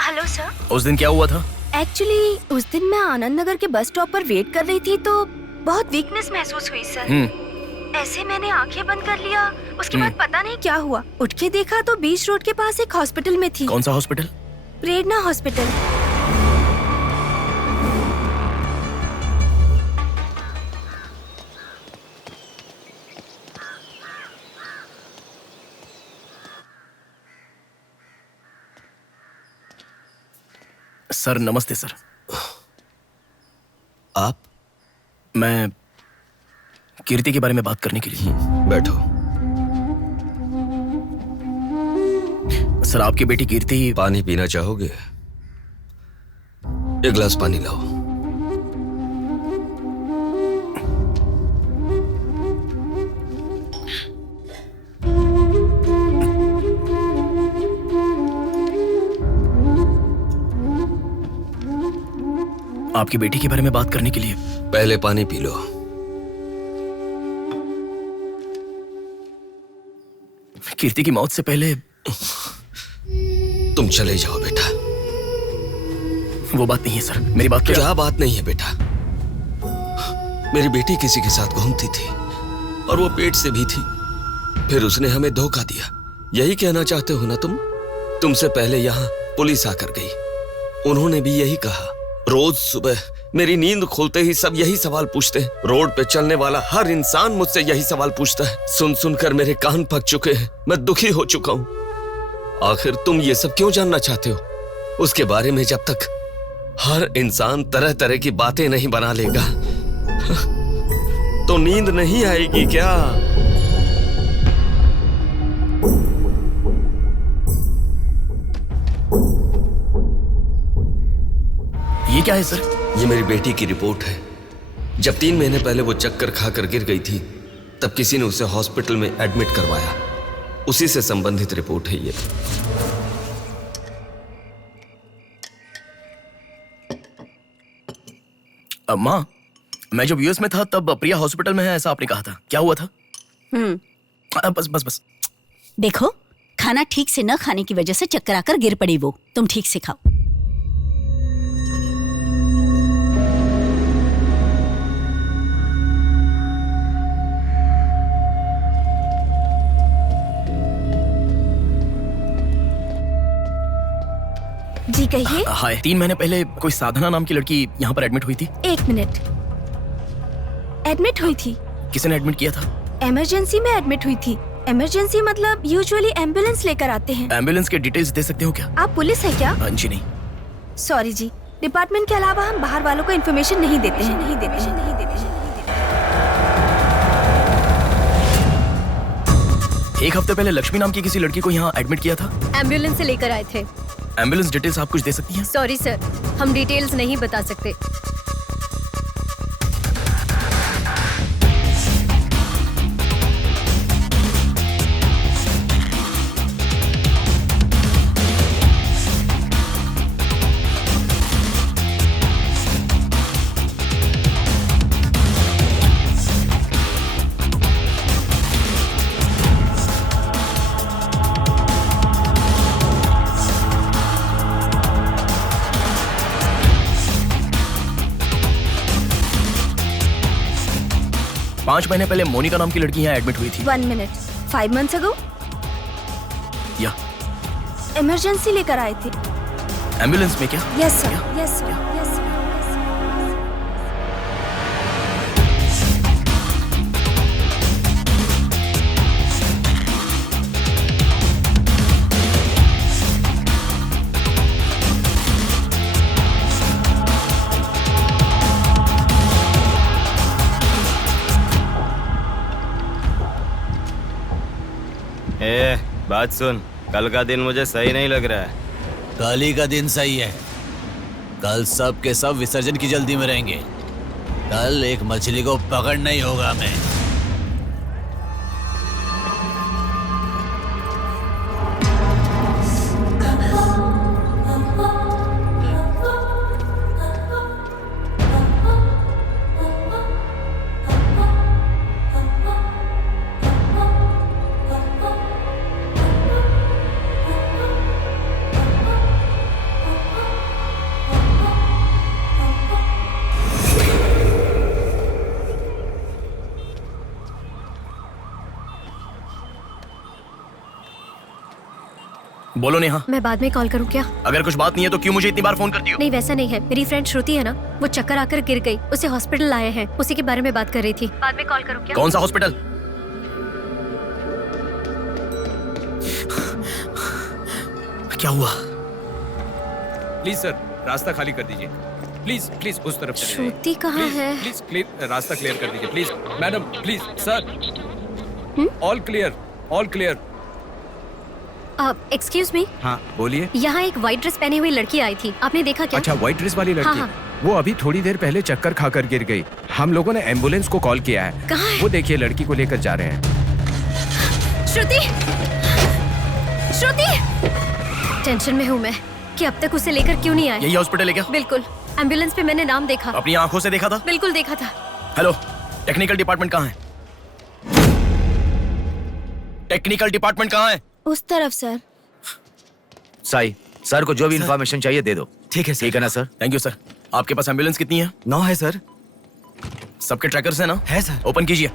Hello sir. उस दिन क्या हुआ था? एक्चुअली उस दिन मैं आनंद नगर के बस स्टॉप पर वेट कर रही थी तो बहुत वीकनेस महसूस हुई सर। ऐसे मैंने आंखें बंद कर लिया। उसके बाद पता नहीं क्या हुआ, उठ के देखा तो बीच रोड के पास एक हॉस्पिटल में थी। कौन सा हॉस्पिटल? प्रेरणा हॉस्पिटल। सर नमस्ते सर। आप? मैं कीर्ति के बारे में बात करने के लिए। बैठो। सर आपकी बेटी कीर्ति। पानी पीना चाहोगे? एक गिलास पानी लाओ। आपकी बेटी के बारे में बात करने के लिए। पहले पानी पी लो। कीर्ति की मौत से पहले। तुम चले जाओ बेटा। वो बात नहीं है सर, मेरी बात क्या बात नहीं है बेटा? मेरी बेटी किसी के साथ घूमती थी और वो पेट से भी थी, फिर उसने हमें धोखा दिया। यही कहना चाहते हो ना तुम? तुमसे पहले यहाँ पुलिस आकर गई, उन्होंने भी यही कहा। रोज सुबह मेरी नींद खोलते ही सब यही सवाल पूछते हैं। रोड पे चलने वाला हर इंसान मुझसे यही सवाल पूछता है। सुन सुनकर मेरे कान पक चुके हैं, मैं दुखी हो चुका हूं। आखिर तुम ये सब क्यों जानना चाहते हो? उसके बारे में जब तक हर इंसान तरह तरह की बातें नहीं बना लेगा तो नींद नहीं आएगी क्या? ये क्या है सर? ये मेरी बेटी की रिपोर्ट है। जब 3 महीने पहले वो चक्कर खाकर गिर गई थी तब किसी ने उसे हॉस्पिटल में एडमिट करवाया। उसी से संबंधित रिपोर्ट है ये। माँ, मैं जब यूएस में था तब प्रिया हॉस्पिटल में है ऐसा आपने कहा था, क्या हुआ था? बस बस बस। देखो, खाना ठीक से न खाने की वजह से चक्कर आकर गिर पड़ी वो। तुम ठीक से खाओ। जी कहिए। हाय। 3 महीने पहले कोई साधना नाम की लड़की यहाँ पर एडमिट हुई थी। 1 मिनट। एडमिट हुई थी? किसने एडमिट किया था? इमरजेंसी में एडमिट हुई थी। इमरजेंसी मतलब यूजुअली एम्बुलेंस लेकर आते हैं। एम्बुलेंस के डिटेल्स दे सकते हो क्या? आप पुलिस है क्या? जी नहीं। सॉरी जी, डिपार्टमेंट के अलावा हम बाहर वालों को इन्फॉर्मेशन नहीं देते हैं। एक हफ्ते पहले लक्ष्मी नाम की किसी लड़की को यहाँ एडमिट किया था। एम्बुलेंस से लेकर आए थे। एम्बुलेंस डिटेल्स आप कुछ दे सकती हैं? सॉरी सर, हम डिटेल्स नहीं बता सकते। पांच महीने पहले मोनिका नाम की लड़की यहाँ एडमिट हुई थी। 1 मिनट, 5 months ago? या इमरजेंसी लेकर आए थे। एम्बुलेंस में क्या? Yes sir, yes sir, yes sir. बात सुन, कल का दिन मुझे सही नहीं लग रहा है। कल ही का दिन सही है। कल सब के सब विसर्जन की जल्दी में रहेंगे। कल एक मछली को पकड़ना ही होगा हमें। बोलो नेहा। मैं बाद में कॉल करूं क्या? अगर कुछ बात नहीं है तो क्यों मुझे इतनी बार फोन करती हो? नहीं वैसा नहीं है, मेरी फ्रेंड श्रुति है ना, वो चक्कर आकर गिर गई, उसे हॉस्पिटल लाए हैं, उसी के बारे में बात कर रही थी। बाद में कॉल करूं क्या? कौन सा हॉस्पिटल? क्या हुआ? प्लीज सर, रास्ता खाली कर दीजिए। प्लीज प्लीज उस तरफ चले जाइए। श्रुति कहाँ है? प्लीज क्लियर, रास्ता क्लियर कर दीजिए please. Madam please sir, all clear, all clear. Excuse me. हाँ बोलिए। यहाँ एक व्हाइट ड्रेस पहनी हुई लड़की आई थी, आपने देखा क्या? अच्छा, व्हाइट ड्रेस वाली लड़की? हाँ, हाँ। वो अभी थोड़ी देर पहले चक्कर खाकर गिर गई। हम लोगों ने एम्बुलेंस को कॉल किया है। कहाँ है? वो देखिए लड़की को लेकर जा रहे हैं। श्रुति, श्रुति! टेंशन में हूँ मैं कि अब तक उसे लेकर क्यों नहीं आए। यही हॉस्पिटल है क्या? बिल्कुल, एम्बुलेंस पे मैंने नाम देखा। अपनी आंखों से देखा था? बिल्कुल देखा था। हेलो, टेक्निकल डिपार्टमेंट कहाँ है? टेक्निकल डिपार्टमेंट कहाँ है? उस तरफ सर। साई, सर को जो भी इंफॉर्मेशन चाहिए दे दो। ठीक है सर। ठीक है ना सर? Thank you sir. आपके पास एम्बुलेंस कितनी है? 9 है सर। सबके ट्रैकर्स है ना? है सर। ओपन कीजिए।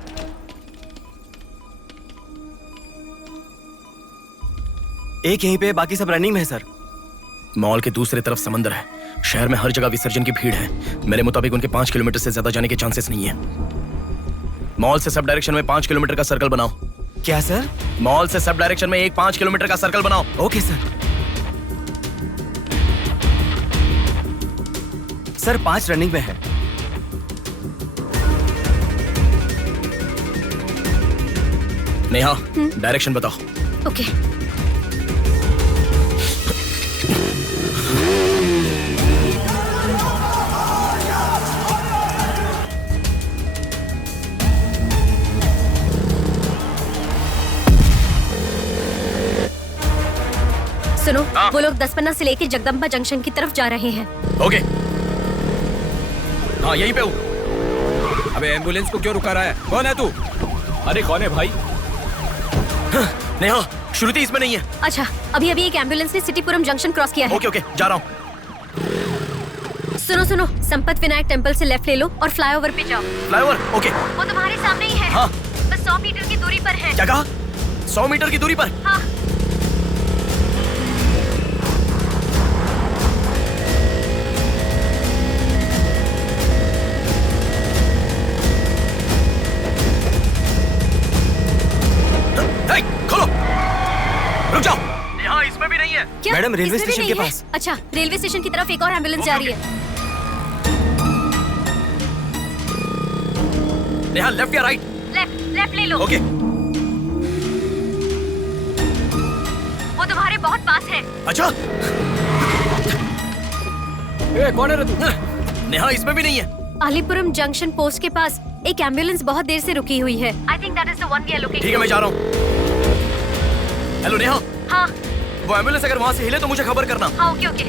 एक यहीं पे, बाकी सब रनिंग में है सर। मॉल के दूसरी तरफ समंदर है। शहर में हर जगह विसर्जन की भीड़ है। मेरे मुताबिक उनके 5 किलोमीटर से ज्यादा जाने के चांसेस नहीं है। मॉल से सब डायरेक्शन में 5 किलोमीटर का सर्कल बनाओ। क्या सर? मॉल से सब डायरेक्शन में एक 5 किलोमीटर का सर्कल बनाओ। Okay sir. सर 5 रनिंग में है। नेहा, डायरेक्शन बताओ। ओके। सुनो, वो लोग 10 से लेके जगदम्बा जंक्शन की तरफ जा रहे हैं। ओके। हाँ यहीं पे हूँ। अबे एम्बुलेंस को क्यों रुका रहा है? कौन है तू? अरे कौन है भाई? नेहा, श्रुति इसमें नहीं है। अच्छा, अभी अभी एक एम्बुलेंस ने सिटीपुरम जंक्शन क्रॉस किया है। ओके ओके, जा रहा हूँ। सुनो सुनो, संपत विनायक टेम्पल से लेफ्ट ले लो और फ्लाईओवर पे जाओ। फ्लाईओवर? ओके। वो तुम्हारे सामने ही है। हाँ। बस 100 मीटर की दूरी पर है। क्या कहा? 100 मीटर की दूरी पर? हाँ। खोलो। रुक जाओ। यहाँ इसमें भी नहीं है। क्या? मैडम रेलवे इसमें भी स्टेशन नहीं के है? पास। अच्छा, रेलवे स्टेशन की तरफ एक और एम्बुलेंस जा रही है। नेहा, लेफ्ट या राइट? लेफ्ट ले लो। ओके। बहुत पास है। अच्छा कौन है रे तू? नेहा इसमें भी नहीं है। अलीपुरम जंक्शन पोस्ट के पास एक एम्बुलेंस बहुत देर से रुकी हुई है। I think that is the one we are looking. ठीक है, मैं जा रहा हूँ। हेलो नेहा। हाँ वो एम्बुलेंस अगर वहाँ से हिले तो मुझे खबर करना। हाँ ओके ओके।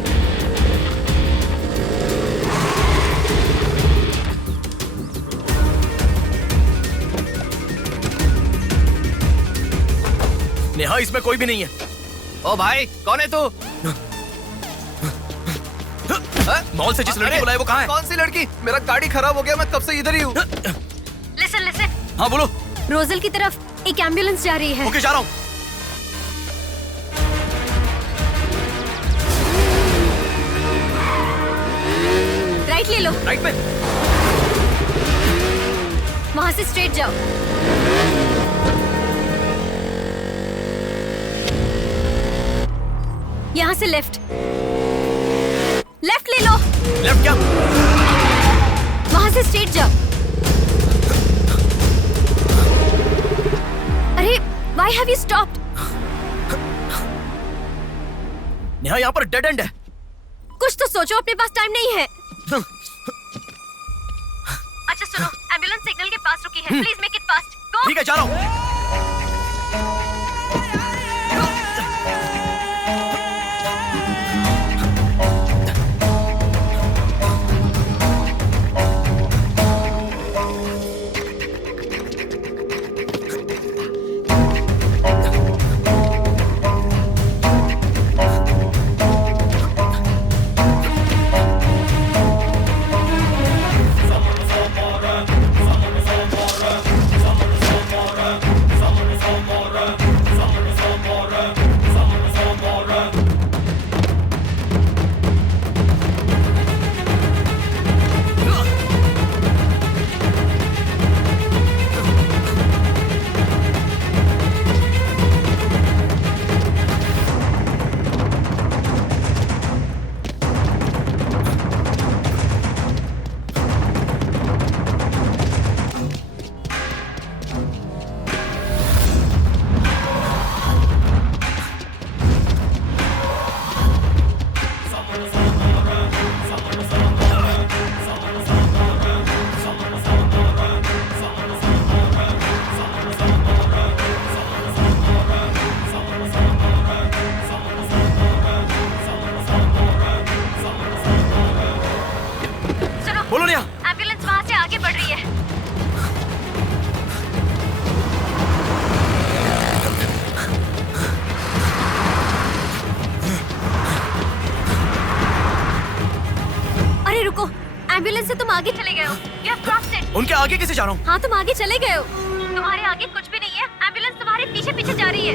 नेहा इसमें कोई भी नहीं है। ओ भाई कौन है तू? मॉल से जिस लड़की बुलाए वो कहाँ है? कौन सी लड़की? मेरा गाड़ी खराब हो गया, मैं कब से इधर ही हूँ। Listen listen. हाँ बोलो। रोजल की तरफ एक एम्बुलेंस जा रही है। ओके जा रहा हूँ। राइट ले लो। राइट में। वहाँ से स्ट्रेट जाओ। यहाँ से लेफ्ट। लेफ्ट ले लो। लेफ्ट क्या? वहाँ से स्ट्रेट जाओ। अरे why have you stopped? Neha यहाँ पर डेड एंड है। कुछ तो सोचो, अपने पास टाइम नहीं है। अच्छा सुनो, एम्बुलेंस सिग्नल के पास रुकी है। Please make it fast. Go. ठीक है, जा रहा हूँ। एम्बुलेंस वहाँ से आगे बढ़ रही है। अरे रुको, एम्बुलेंस से तुम आगे चले गए हो। You have crossed it. उनके आगे कैसे जा रहा हूँ? हाँ तुम आगे चले गए हो। तुम्हारे आगे कुछ भी नहीं है। एम्बुलेंस तुम्हारे पीछे पीछे जा रही है।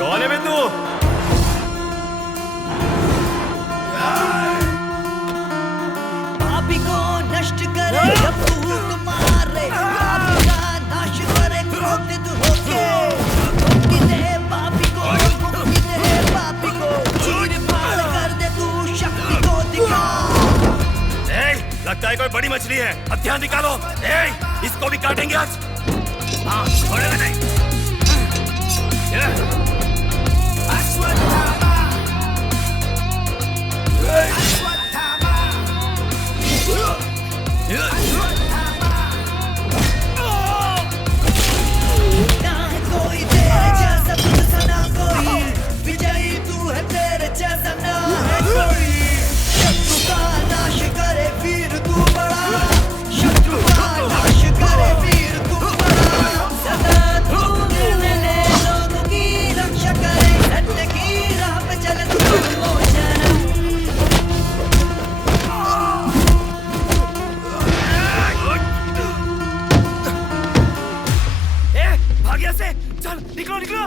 कौन है बिंदु? पापी को नष्ट करे, फूक मारे, पापी का नाश करे, क्रोधित होके। मुक्ति दे पापी को, मुक्ति दे पापी को, चीर फाड़ कर दे तू शक्ति को दिखा। लगता है कोई बड़ी मछली है। हथियार निकालो। इसको भी काटेंगे आज। हाँ, छोड़ेगा नहीं। यहाँ से, चल निकलो निकलो।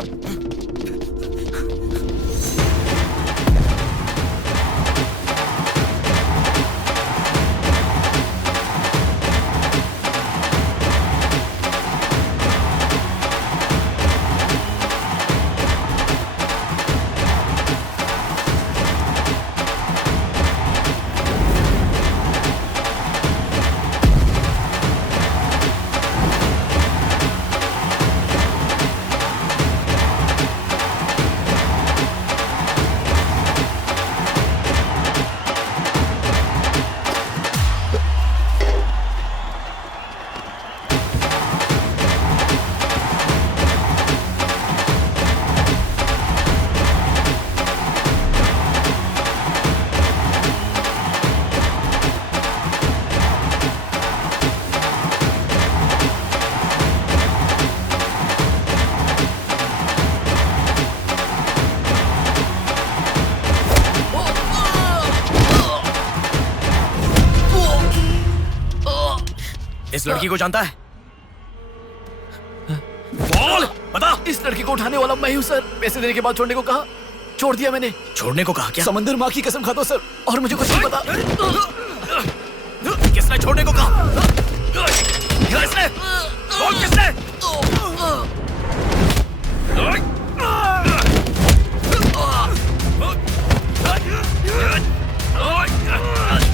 इस लड़की को जानता है? बोल, बता। इस लड़की को उठाने वाला मैं ही हूँ सर। पैसे देने के बाद छोड़ने को कहा, छोड़ दिया मैंने। छोड़ने को कहा क्या? समंदर माँ की कसम खाता हूँ सर, और मुझे कुछ नहीं पता। किसने छोड़ने को कहा? किसने? बोल किसने?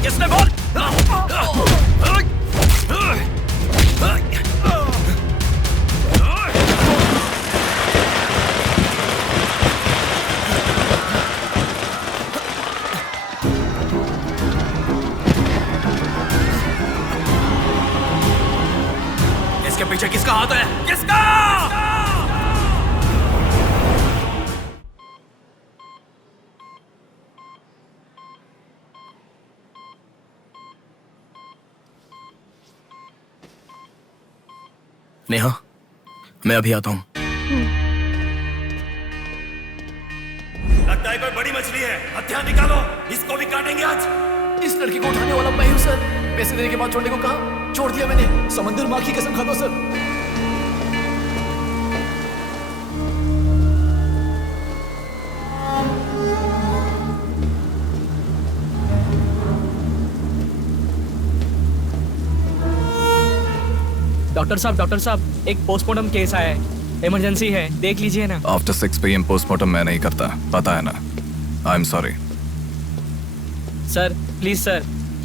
किसने बोल? इसके पीछे किसका हाथ है? किसका? नेहा, मैं अभी आता हूं। लगता है कोई बड़ी मछली है, हथियार निकालो, इसको भी काटेंगे आज। इस लड़की को उठाने वाला मैं ही हूँ सर। पैसे देने के बाद छोड़ने को कहा, छोड़ दिया मैंने। समंदर माँ की कसम खाता हूँ सर। डॉक्टर साहब एक पोस्टमार्टम केस आया है, इमरजेंसी है, देख लीजिए ना। आफ्टर 6 PM पोस्टमार्टम मैं नहीं करता, पता है ना। I am sorry sir, please sir,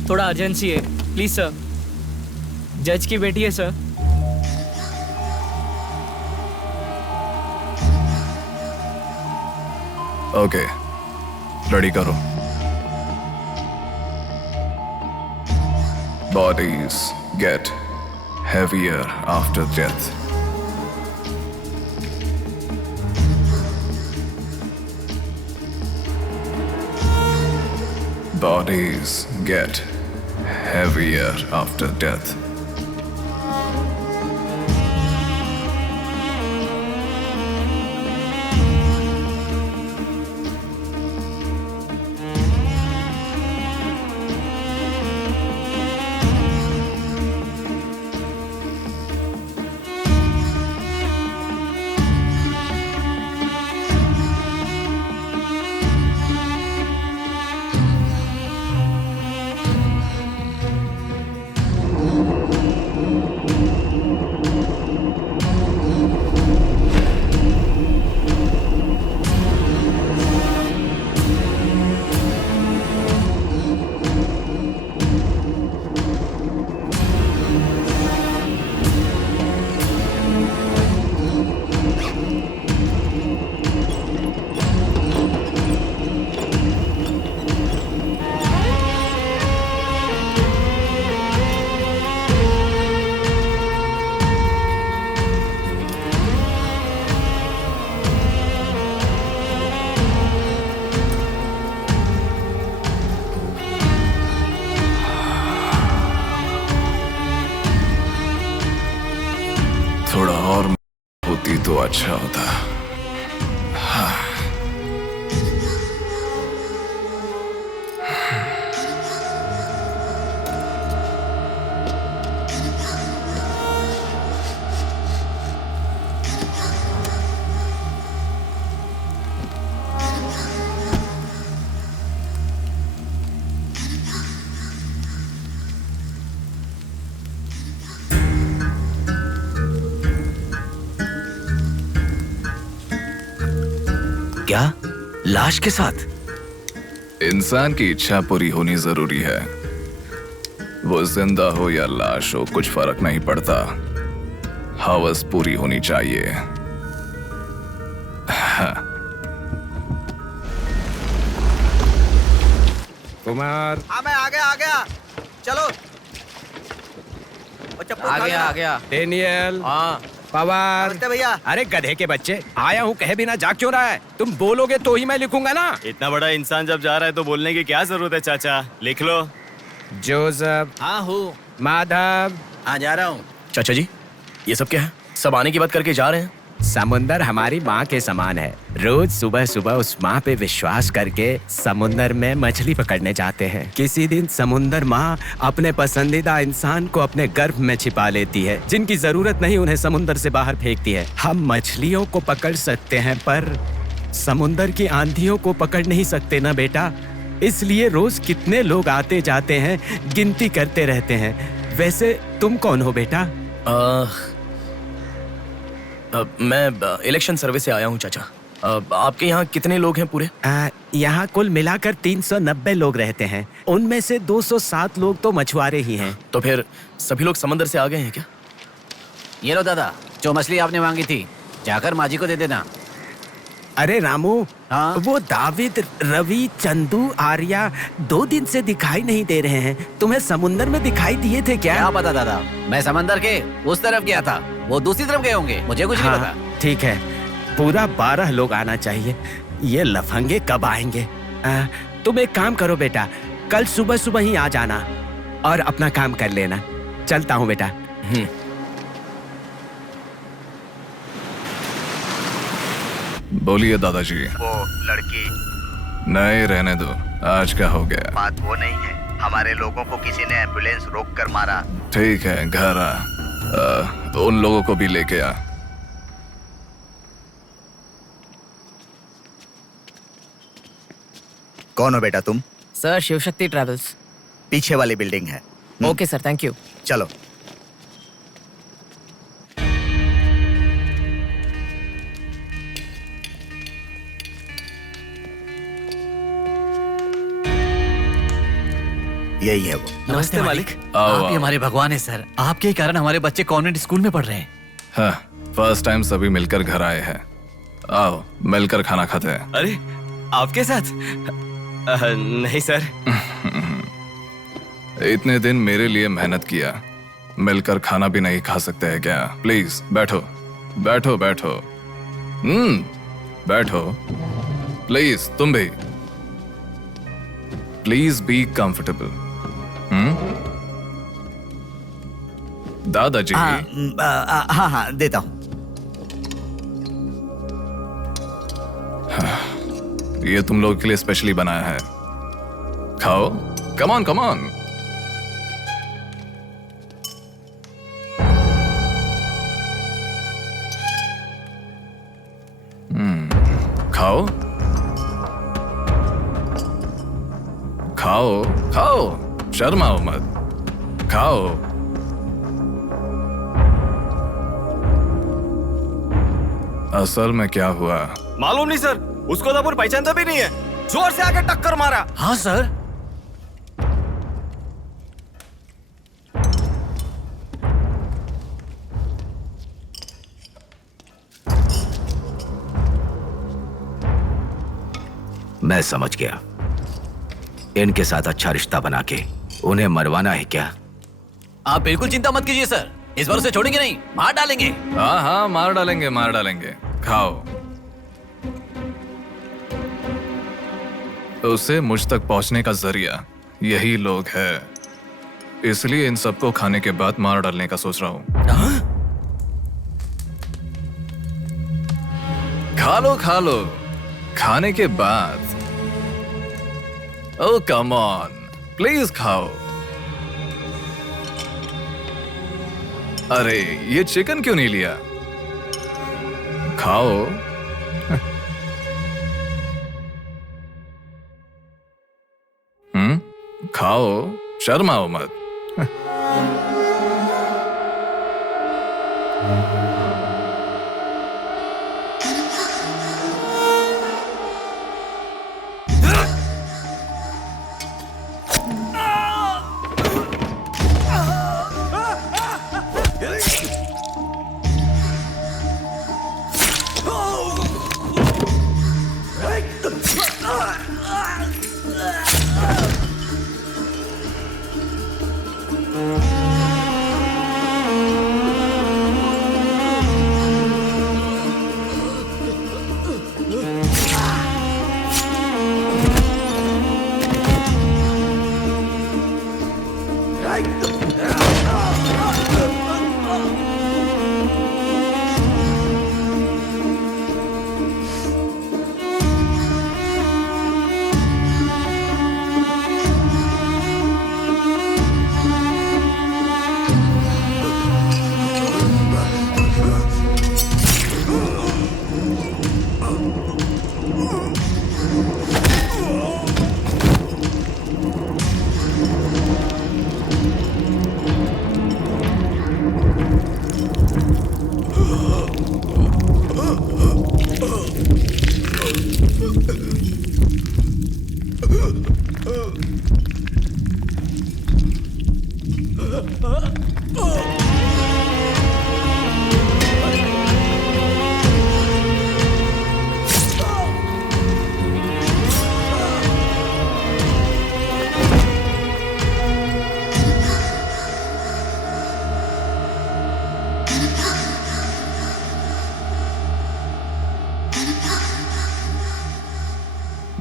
थोड़ा अर्जेंसी है, प्लीज सर। जज की बेटी है सर। ओके, रेडी करो। Bodies get heavier after death. Bodies get heavier after death. थोड़ा और होती तो अच्छा होता। हाँ। क्या? लाश के साथ? इंसान की इच्छा पूरी होनी जरूरी है। वो जिंदा हो या लाश हो, कुछ फर्क नहीं पड़ता। हवस पूरी होनी चाहिए। हाँ। कुमार, हाँ मैं आ गया। चलो। आ गया। डेनियल। हाँ। पवार। भैया। अरे गधे के बच्चे, आया हूँ कहे बिना जाग क्यों रहा है? तुम बोलोगे तो ही मैं लिखूंगा ना। इतना बड़ा इंसान जब जा रहा है तो बोलने की क्या जरूरत है चाचा? लिख लो। जोसेफ। हाँ हूँ। माधव। हाँ जा रहा हूँ। चाचा जी, ये सब क्या है? सब आने की बात करके जा रहे हैं। समुंदर हमारी माँ के समान है। रोज सुबह सुबह उस माँ पे विश्वास करके समुंदर में मछली पकड़ने जाते हैं। किसी दिन समुंदर माँ अपने पसंदीदा इंसान को अपने गर्भ में छिपा लेती है। जिनकी जरूरत नहीं उन्हें समुंदर से बाहर फेंकती है। हम मछलियों को पकड़ सकते हैं पर समुंदर की आंधियों को पकड़ नहीं सकते ना बेटा। इसलिए रोज कितने लोग आते जाते हैं, गिनती करते रहते हैं। वैसे तुम कौन हो बेटा? मैं इलेक्शन सर्वे से आया हूँ चाचा। आपके यहाँ कितने लोग हैं पूरे? यहाँ कुल मिलाकर 390 लोग रहते हैं। उनमें से 207 लोग तो मछुआरे ही हैं। तो फिर सभी लोग समंदर से आ गए हैं क्या? ये लो दादा, जो मछली आपने मांगी थी, जाकर माँ जी को दे देना। अरे रामू, हाँ? वो दाविद, रवि, चंदू, आर्या 2 दिन से दिखाई नहीं दे रहे हैं। तुम्हें समुंदर में दिखाई दिए थे क्या? क्या पता दादा, मैं समंदर के उस तरफ गया था, वो दूसरी तरफ गए होंगे, मुझे कुछ नहीं पता। ठीक है, पूरा 12 लोग आना चाहिए। ये लफंगे कब आएंगे? तुम एक काम करो बेटा, कल सुबह सुबह ही आ जाना और अपना काम कर लेना। चलता हूँ बेटा। बोलिए दादाजी। वो लड़की। नहीं, रहने दो। आज का हो गया। बात वो नहीं है, हमारे लोगों को किसी ने एम्बुलेंस रोक कर मारा। ठीक है, घर आ। उन लोगों को भी लेके आ। कौन हो बेटा तुम? Sir, Shivshakti travels. पीछे वाली बिल्डिंग है। Okay sir, thank you. चलो। यही है वो। नमस्ते मालिक। आओ, आप ही हमारे भगवान है सर। आपके ही कारण हमारे बच्चे कॉन्वेंट स्कूल में पढ़ रहे हैं। हाँ, फर्स्ट टाइम सभी मिलकर घर आए हैं। आओ, मिलकर खाना खाते हैं। अरे आपके साथ? नहीं सर। इतने दिन मेरे लिए मेहनत किया, मिलकर खाना भी नहीं खा सकते हैं क्या? प्लीज बैठो बैठो बैठो। बैठो प्लीज। तुम भी प्लीज बी कंफर्टेबल। दादाजी। हाँ देता हूँ। ये तुम लोगों के लिए स्पेशली बनाया है, खाओ। Come on come on. खाओ खाओ खाओ, शर्माओ मत, खाओ। असल में क्या हुआ मालूम नहीं सर, उसको तो पहचानता भी नहीं है। जोर से आके टक्कर मारा। हाँ सर। मैं समझ गया। इनके साथ अच्छा रिश्ता बना के उन्हें मरवाना है क्या? आप बिल्कुल चिंता मत कीजिए सर, इस बार उसे छोड़ेंगे नहीं, मार डालेंगे। हाँ हाँ, मार डालेंगे मार डालेंगे। खाओ। उसे मुझ तक पहुंचने का जरिया यही लोग है, इसलिए इन सबको खाने के बाद मार डालने का सोच रहा हूं। खा लो खाने के बाद। ओह कम ऑन, प्लीज खाओ। अरे ये चिकन क्यों नहीं लिया? खाओ। खाओ, शर्माओ मत।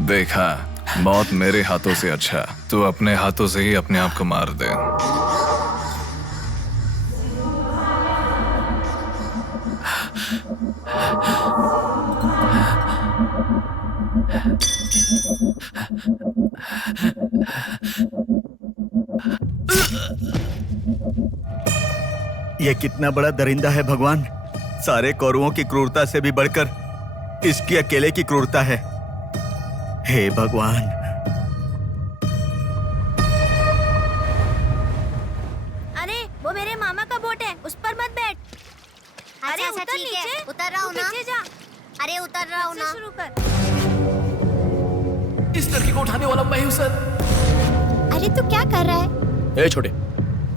देखा, मौत मेरे हाथों से अच्छा तू अपने हाथों से ही अपने आप को मार दे। ये कितना बड़ा दरिंदा है भगवान। सारे कौरवों की क्रूरता से भी बढ़कर इसकी अकेले की क्रूरता है। हे भगवान। अरे वो मेरे मामा का बोट है, उस पर मत बैठ। अरे अच्छा, उतर ठीक है, नीचे, उतर रहा हूँ ना। पीछे जा। अरे उतर रहा हूँ ना। शुरू कर। इस लड़की को उठाने वाला मैं हूँ सर। अरे तू क्या कर रहा है? ए छोटे,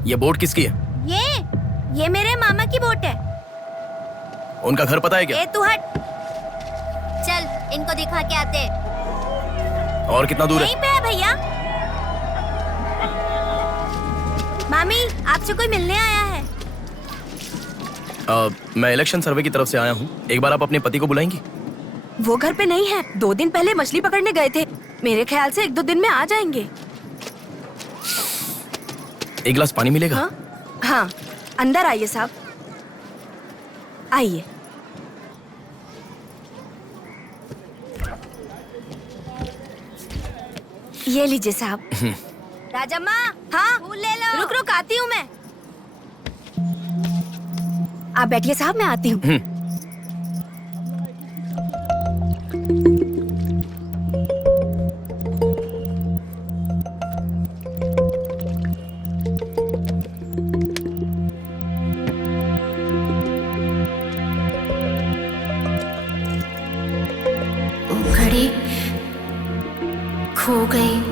ये बोट किसकी है? ये मेरे मामा की बोट है। उनका घर पता है क्या? ए तू हट। चल इनको दिखा के आते। और कितना दूर यहीं पे है भैया। मामी आपसे कोई मिलने आया है। मैं इलेक्शन सर्वे की तरफ से आया हूँ। एक बार आप अपने पति को बुलाएंगी? वो घर पे नहीं है, 2 दिन पहले मछली पकड़ने गए थे। मेरे ख्याल से 1-2 दिन में आ जाएंगे। एक गिलास पानी मिलेगा? हाँ, अंदर आइए साहब, आइए। ये लीजिए साहब। राजम्मा, हाँ फूल ले लो। रुक रुक आती हूँ मैं। आप बैठिए साहब, मैं आती हूँ। घड़ी खो गई।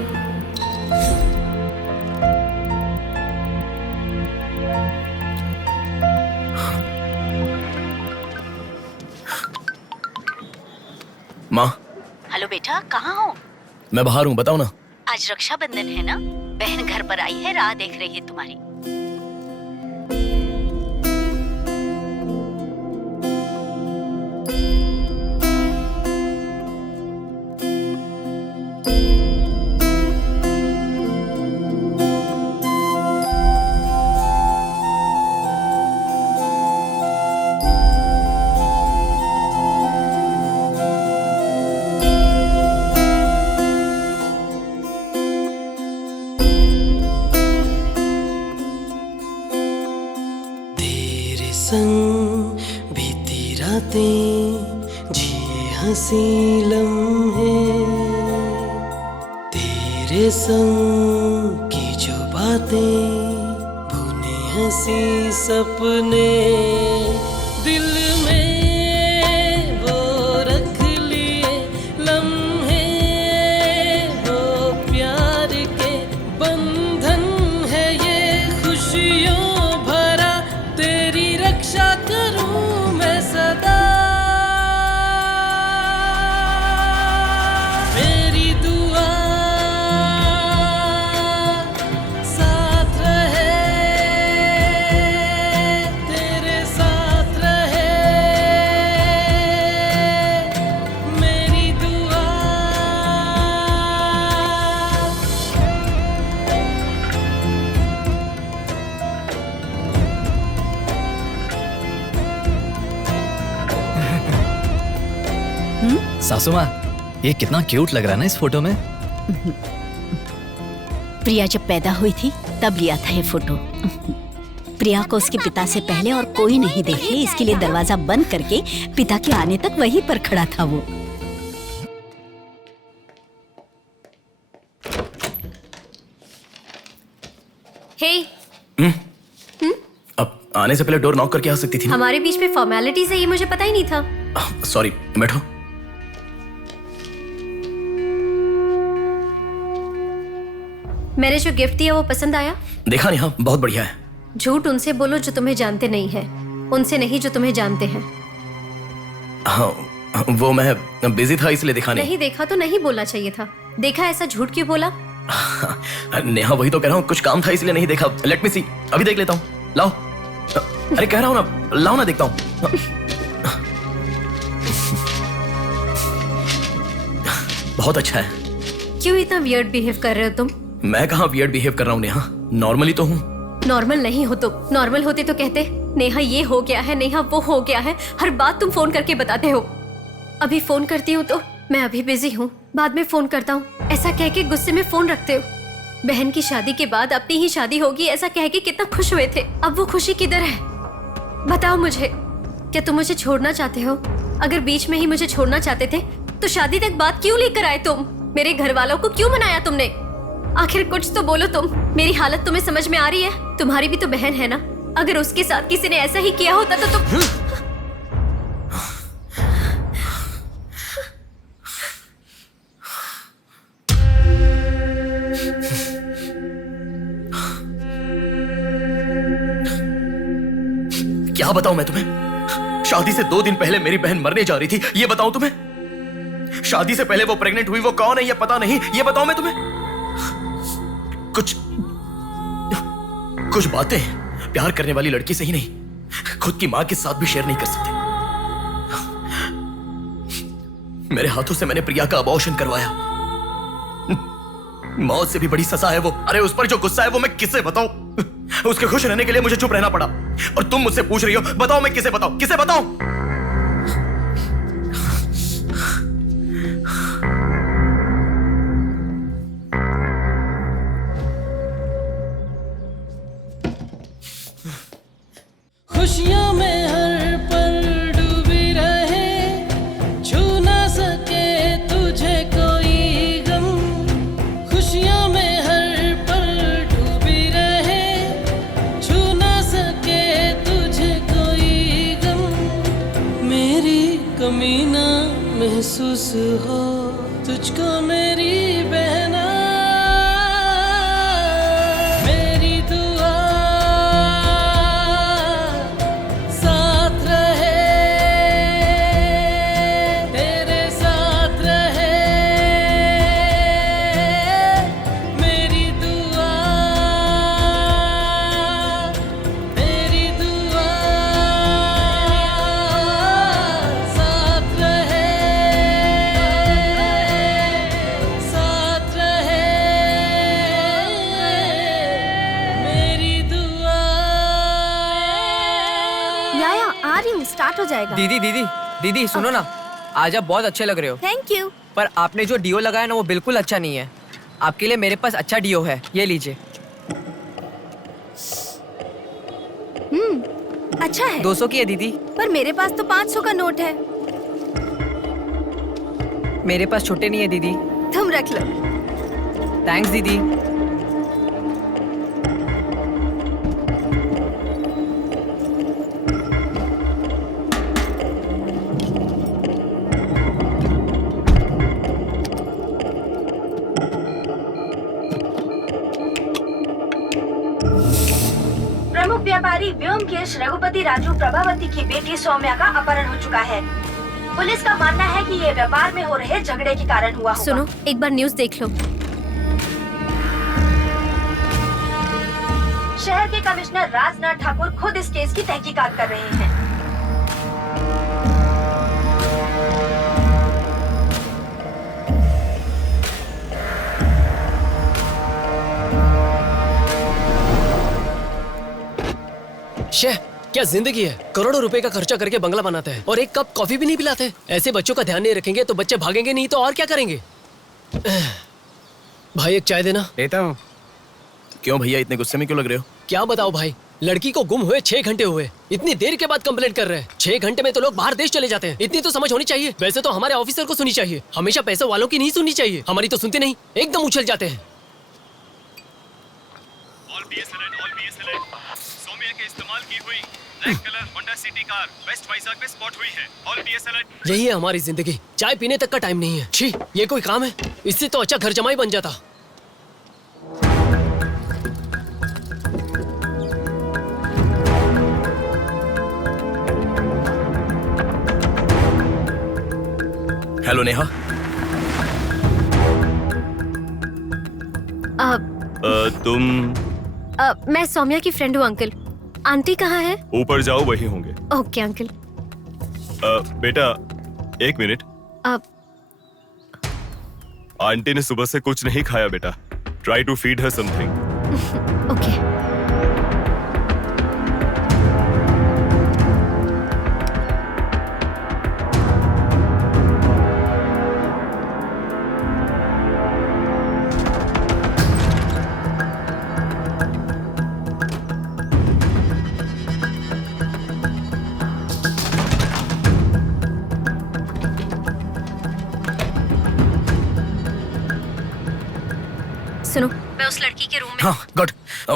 माँ, हेलो बेटा, कहाँ हो? मैं बाहर हूँ, बताओ ना। आज रक्षाबंधन है ना, बहन घर पर आई है, राह देख रही है तुम्हारी। संग बीती रातें जिए हंसी लम्हे, तेरे संग की जो बातें बुने हंसी सपने, दिल में वो रख लिए लम्हे, वो प्यार के बंधन है ये खुशियों भरा, तेरी रक्षा करूं मैं सदा, मेरी दुआ साथ रहे, तेरे साथ रहे, मेरी दुआ। सासू माँ, ये कितना क्यूट लग रहा है ना इस फोटो में। प्रिया जब पैदा हुई थी तब लिया था ये फोटो। प्रिया को उसके पिता से पहले और कोई नहीं देखे, इसके लिए दरवाजा बंद करके पिता के आने तक वहीं पर खड़ा था वो। हे, अब आने से पहले डोर नॉक करके आ सकती थी ना? हमारे बीच में फॉर्मेलिटीज है, ये मुझे पता ही नहीं था। सॉरी, बैठो। मैंने जो गिफ्ट दिया वो पसंद आया? देखा नहीं? हाँ, बहुत बढ़िया है। झूठ उनसे बोलो जो तुम्हें जानते नहीं है, उनसे नहीं जो तुम्हें जानते हैं। हाँ, वो मैं बिजी था इसलिए देखा नहीं। नहीं देखा तो नहीं बोलना चाहिए था। देखा, ऐसा झूठ क्यों बोला? नेहा, वही तो कह रहा हूँ, कुछ काम था इसलिए नहीं देखा। लेट मी सी, अभी देख लेता हूँ। लाओ। अरे कह रहा हूँ ना, लाओ ना, देखता हूँ। बहुत अच्छा है। क्यों इतना वियर्ड बिहेव कर रहे हो तुम? मैं कहाँ वियर्ड बिहेव कर रहा हूँ नेहा, नॉर्मली तो हूँ। नॉर्मल नहीं हो तुम, नॉर्मल होते तो कहते नेहा ये हो गया है, नेहा वो हो गया है, हर बात तुम फोन करके बताते हो। अभी फोन करती हूँ तो मैं अभी बिजी हूँ, बाद में फोन करता हूँ, ऐसा कह के गुस्से में फोन रखते हो। बहन की शादी के बाद अपनी ही शादी होगी ऐसा कह के कितना खुश हुए थे, अब वो खुशी किधर है? बताओ मुझे, क्या तुम मुझे छोड़ना चाहते हो? अगर बीच में ही मुझे छोड़ना चाहते थे तो शादी तक बात क्यों लेकर आए तुम? मेरे घर वालों को क्यों मनाया तुमने? आखिर कुछ तो बोलो तुम। मेरी हालत तुम्हें समझ में आ रही है? तुम्हारी भी तो बहन है ना, अगर उसके साथ किसी ने ऐसा ही किया होता तो तुम क्या बताऊं मैं तुम्हें? शादी से 2 दिन पहले मेरी बहन मरने जा रही थी, ये बताऊं तुम्हें? शादी से पहले वो प्रेग्नेंट हुई, वो कौन है ये पता नहीं, ये बताऊं मैं तुम्हें? कुछ बातें प्यार करने वाली लड़की से ही नहीं, खुद की मां के साथ भी शेयर नहीं कर सकते। मेरे हाथों से मैंने प्रिया का अबॉर्शन करवाया। मौत से भी बड़ी सजा है वो। अरे उस पर जो गुस्सा है वो मैं किसे बताऊं? उसके खुश रहने के लिए मुझे चुप रहना पड़ा, और तुम मुझसे पूछ रही हो बताओ मैं किसे बताऊं, किसे बताऊं? खुशियों में हर पल डूबी रहे, छू ना सके तुझे कोई गम। खुशियों में हर पल डूबी रहे, छू ना सके तुझे कोई गम। मेरी कमी ना महसूस हो तुझको मेरी बहना, स्टार्ट हो जाएगा। दीदी सुनो ना, आज आप बहुत अच्छे लग रहे हो। Thank you. पर आपने जो डिओ लगाया ना वो बिल्कुल अच्छा नहीं है। आपके लिए मेरे पास अच्छा डिओ है, ये लीजिए। अच्छा है। 200 की है दीदी। पर मेरे पास तो 500 का नोट है। मेरे पास छोटे नहीं है दीदी। तुम रख लो। थैंक्स दीदी। प्रमुख व्यापारी व्योमकेश रघुपति राजू प्रभावती की बेटी सौम्या का अपहरण हो चुका है। पुलिस का मानना है कि ये व्यापार में हो रहे झगड़े के कारण हुआ होगा। सुनो, एक बार न्यूज़ देख लो। शहर के कमिश्नर राजनाथ ठाकुर खुद इस केस की तहकीकात कर रहे हैं। शेह, क्या जिंदगी है? करोड़ों रुपए का खर्चा करके बंगला बनाते हैं और एक कप कॉफी भी नहीं पिलाते। ऐसे बच्चों का ध्यान नहीं रखेंगे तो बच्चे भागेंगे नहीं तो और क्या करेंगे? भाई एक चाय देना। देता हूँ। क्यों भैया इतने गुस्से में क्यों लग रहे हो? क्या बताओ भाई, लड़की को गुम हुए 6 घंटे हुए, इतनी देर के बाद कंप्लेंट कर रहे हैं। 6 घंटे में तो लोग बाहर देश चले जाते हैं, इतनी तो समझ होनी चाहिए। वैसे तो हमारे ऑफिसर को सुनी चाहिए, हमेशा पैसे वालों की नहीं सुननी चाहिए। हमारी तो सुनते नहीं, एकदम उछल जाते हैं। Black colour Honda City car west Vizag में स्पॉट हुई है। All PS alert. यही है हमारी जिंदगी, चाय पीने तक का टाइम नहीं है। छी, ये कोई काम है? इससे तो अच्छा घर जमाई बन जाता। हेलो नेहा। तुम? मैं सौम्या की फ्रेंड हूँ अंकल। आंटी कहाँ है? ऊपर जाओ, वही होंगे। Okay uncle. बेटा 1 मिनट। आंटी ने सुबह से कुछ नहीं खाया बेटा। Try to feed her something. Okay. सुनो, मैं उस लड़की के रूम में। हाँ, गुड।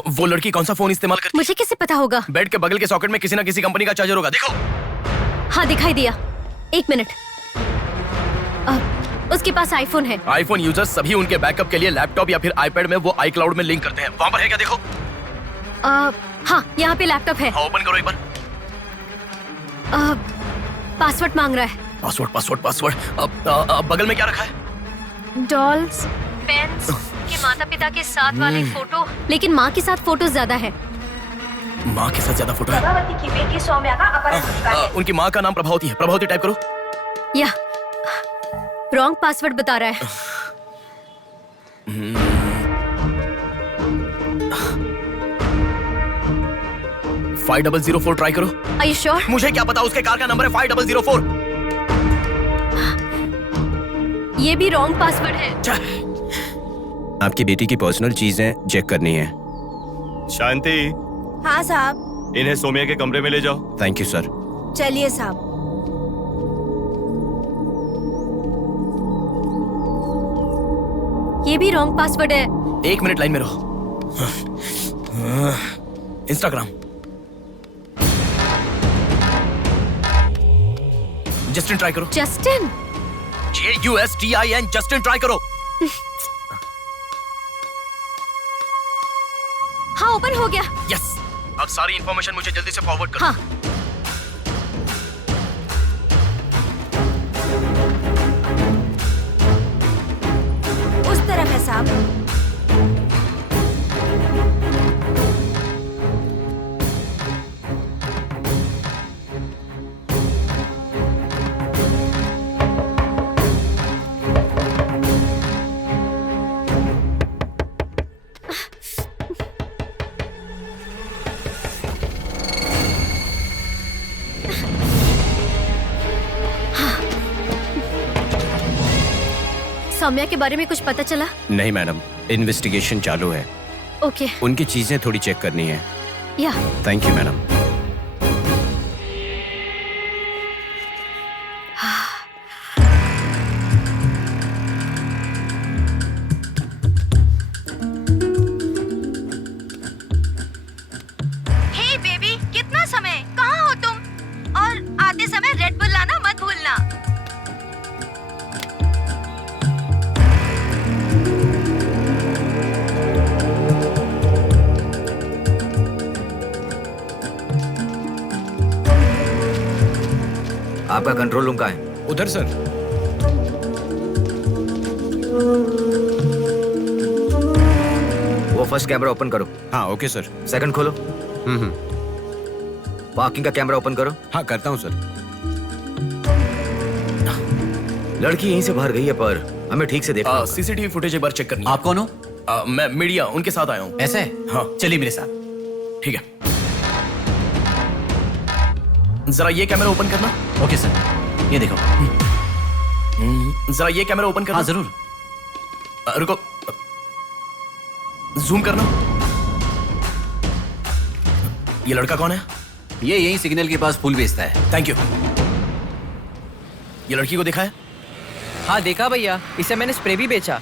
वो लड़की कौन सा फोन इस्तेमाल करती है? मुझे कैसे पता होगा? बेड के बगल के सॉकेट में किसी ना किसी कंपनी का चार्जर होगा, देखो। हाँ, दिखाई दिया। 1 मिनट। उसके पास आईफोन है। आईफोन यूजर्स सभी उनके बैकअप के लिए लैपटॉप या फिर आईपैड में वो iCloud में लिंक करते हैं। वहाँ पर है क्या, देखो। हाँ, यहाँ पे लैपटॉप है। हाँ, ओपन करो एक बार। पासवर्ड मांग रहा है। पासवर्ड। बगल में क्या रखा है? डॉल्स, पेन्स, के माता-पिता के साथ वाले फोटो, लेकिन माँ के साथ फोटो ज्यादा है। माँ के साथ ज्यादा फोटो है? प्रभावती की बेटी सौम्या का अपहरण हो चुका है। उनकी माँ का नाम प्रभावती है। प्रभावती टाइप करो। या रॉन्ग पासवर्ड बता रहा है। 5004 ट्राई करो। Are you sure? मुझे क्या पता, उसके कार का नंबर है 5004। ये भी रॉन्ग पासवर्ड है। आपकी बेटी की पर्सनल चीजें चेक करनी है। शांति, हाँ साहब। इन्हें सोमिया के कमरे में ले जाओ। Thank you sir. चलिए साहब। ये भी रॉन्ग पासवर्ड है। 1 मिनट लाइन में रहो। इंस्टाग्राम। जस्टिन ट्राई करो। जस्टिन? JUSTIN, जस्टिन ट्राई करो। हाँ, ओपन हो गया। यस। अब सारी इंफॉर्मेशन मुझे जल्दी से फॉरवर्ड करो। हाँ। उस तरफ है साहब। सौम्या के बारे में कुछ पता चला? नहीं मैडम, इन्वेस्टिगेशन चालू है। ओके। उनकी चीजें थोड़ी चेक करनी है। Yeah. Thank you madam. Hey baby, कितना समय? कहाँ हो तुम? और आते समय रेड बुल लाना मत भूलना। आपका कंट्रोल रूम कहाँ है? उधर सर। वो फर्स्ट कैमरा ओपन करो। हाँ ओके सर। सेकंड खोलो। पार्किंग का कैमरा ओपन करो। हाँ करता हूँ सर। लड़की यहीं से बाहर गई है, पर हमें ठीक से देखना। सीसीटीवी फुटेज एक बार चेक करनी है। आप कौन हो? मैं मीडिया, उनके साथ आया हूँ। ऐसे? हाँ। चलिए मेरे साथ। ठीक है। जरा ये कैमरा ओपन करना। ओके सर, ये देखो। जरा ये कैमरा ओपन करना। हाँ जरूर। रुको, जूम करना। ये लड़का कौन है? ये यही सिग्नल के पास फूल बेचता है। Thank you. ये लड़की को देखा है? हाँ देखा भैया, इसे मैंने स्प्रे भी बेचा।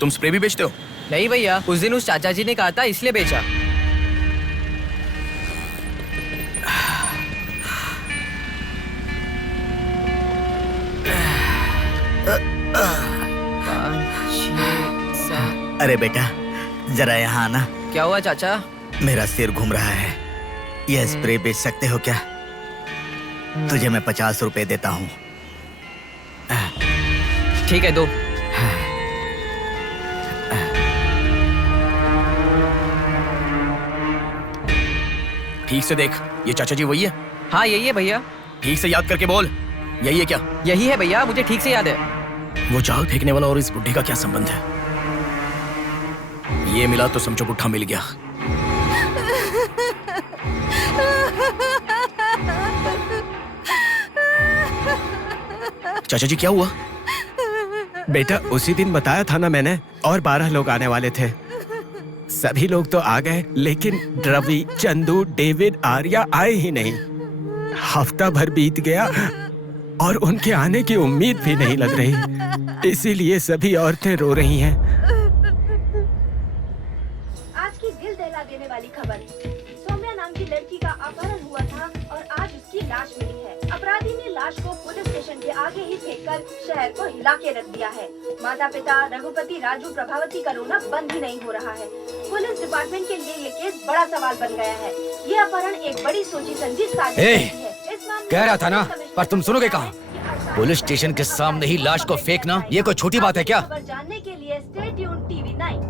तुम स्प्रे भी बेचते हो? नहीं भैया, उस दिन उस चाचा जी ने कहा था इसलिए बेचा। अरे बेटा, जरा यहाँ आना। क्या हुआ चाचा? मेरा सिर घूम रहा है। यह स्प्रे बेच सकते हो क्या? तुझे मैं 50 रुपए देता हूँ। ठीक है, दो। ठीक से देख, ये चाचा जी वही है? हाँ यही है भैया। ठीक से याद करके बोल, यही है क्या? यही है भैया, मुझे ठीक से याद है। वो जाल फेंकने वाला और इस बुढ़ी का क्या संबंध है? ये मिला तो समझो बुढ़ा मिल गया। चाचा जी क्या हुआ? बेटा उसी दिन बताया था ना मैंने, और 12 लोग आने वाले थे। सभी लोग तो आ गए, लेकिन रवि, चंदू, डेविड, आर्या आए ही नहीं। हफ्ता भर बीत गया और उनके आने की उम्मीद भी नहीं लग रही। इसीलिए सभी औरतें रो रही हैं। आज की दिल दहला देने वाली खबर, सौम्या नाम की लड़की का अपहरण हुआ था और आज उसकी लाश मिली है। अपराधी ने लाश को पुलिस स्टेशन के आगे ही फेंककर शहर को हिला के रख दिया है। माता पिता रघुपति, राजू, प्रभावती का रोना बंद ही नहीं हो रहा है। पुलिस डिपार्टमेंट के लिए ये केस बड़ा सवाल बन गया है। ये अपहरण एक बड़ी सोची समझी साजिश है। कह रहा था ना, पर तुम सुनोगे कहाँ? पुलिस स्टेशन के सामने ही लाश को फेंकना ये कोई छोटी बात है क्या? जानने के लिए स्टे ट्यून्ड टीवी 9।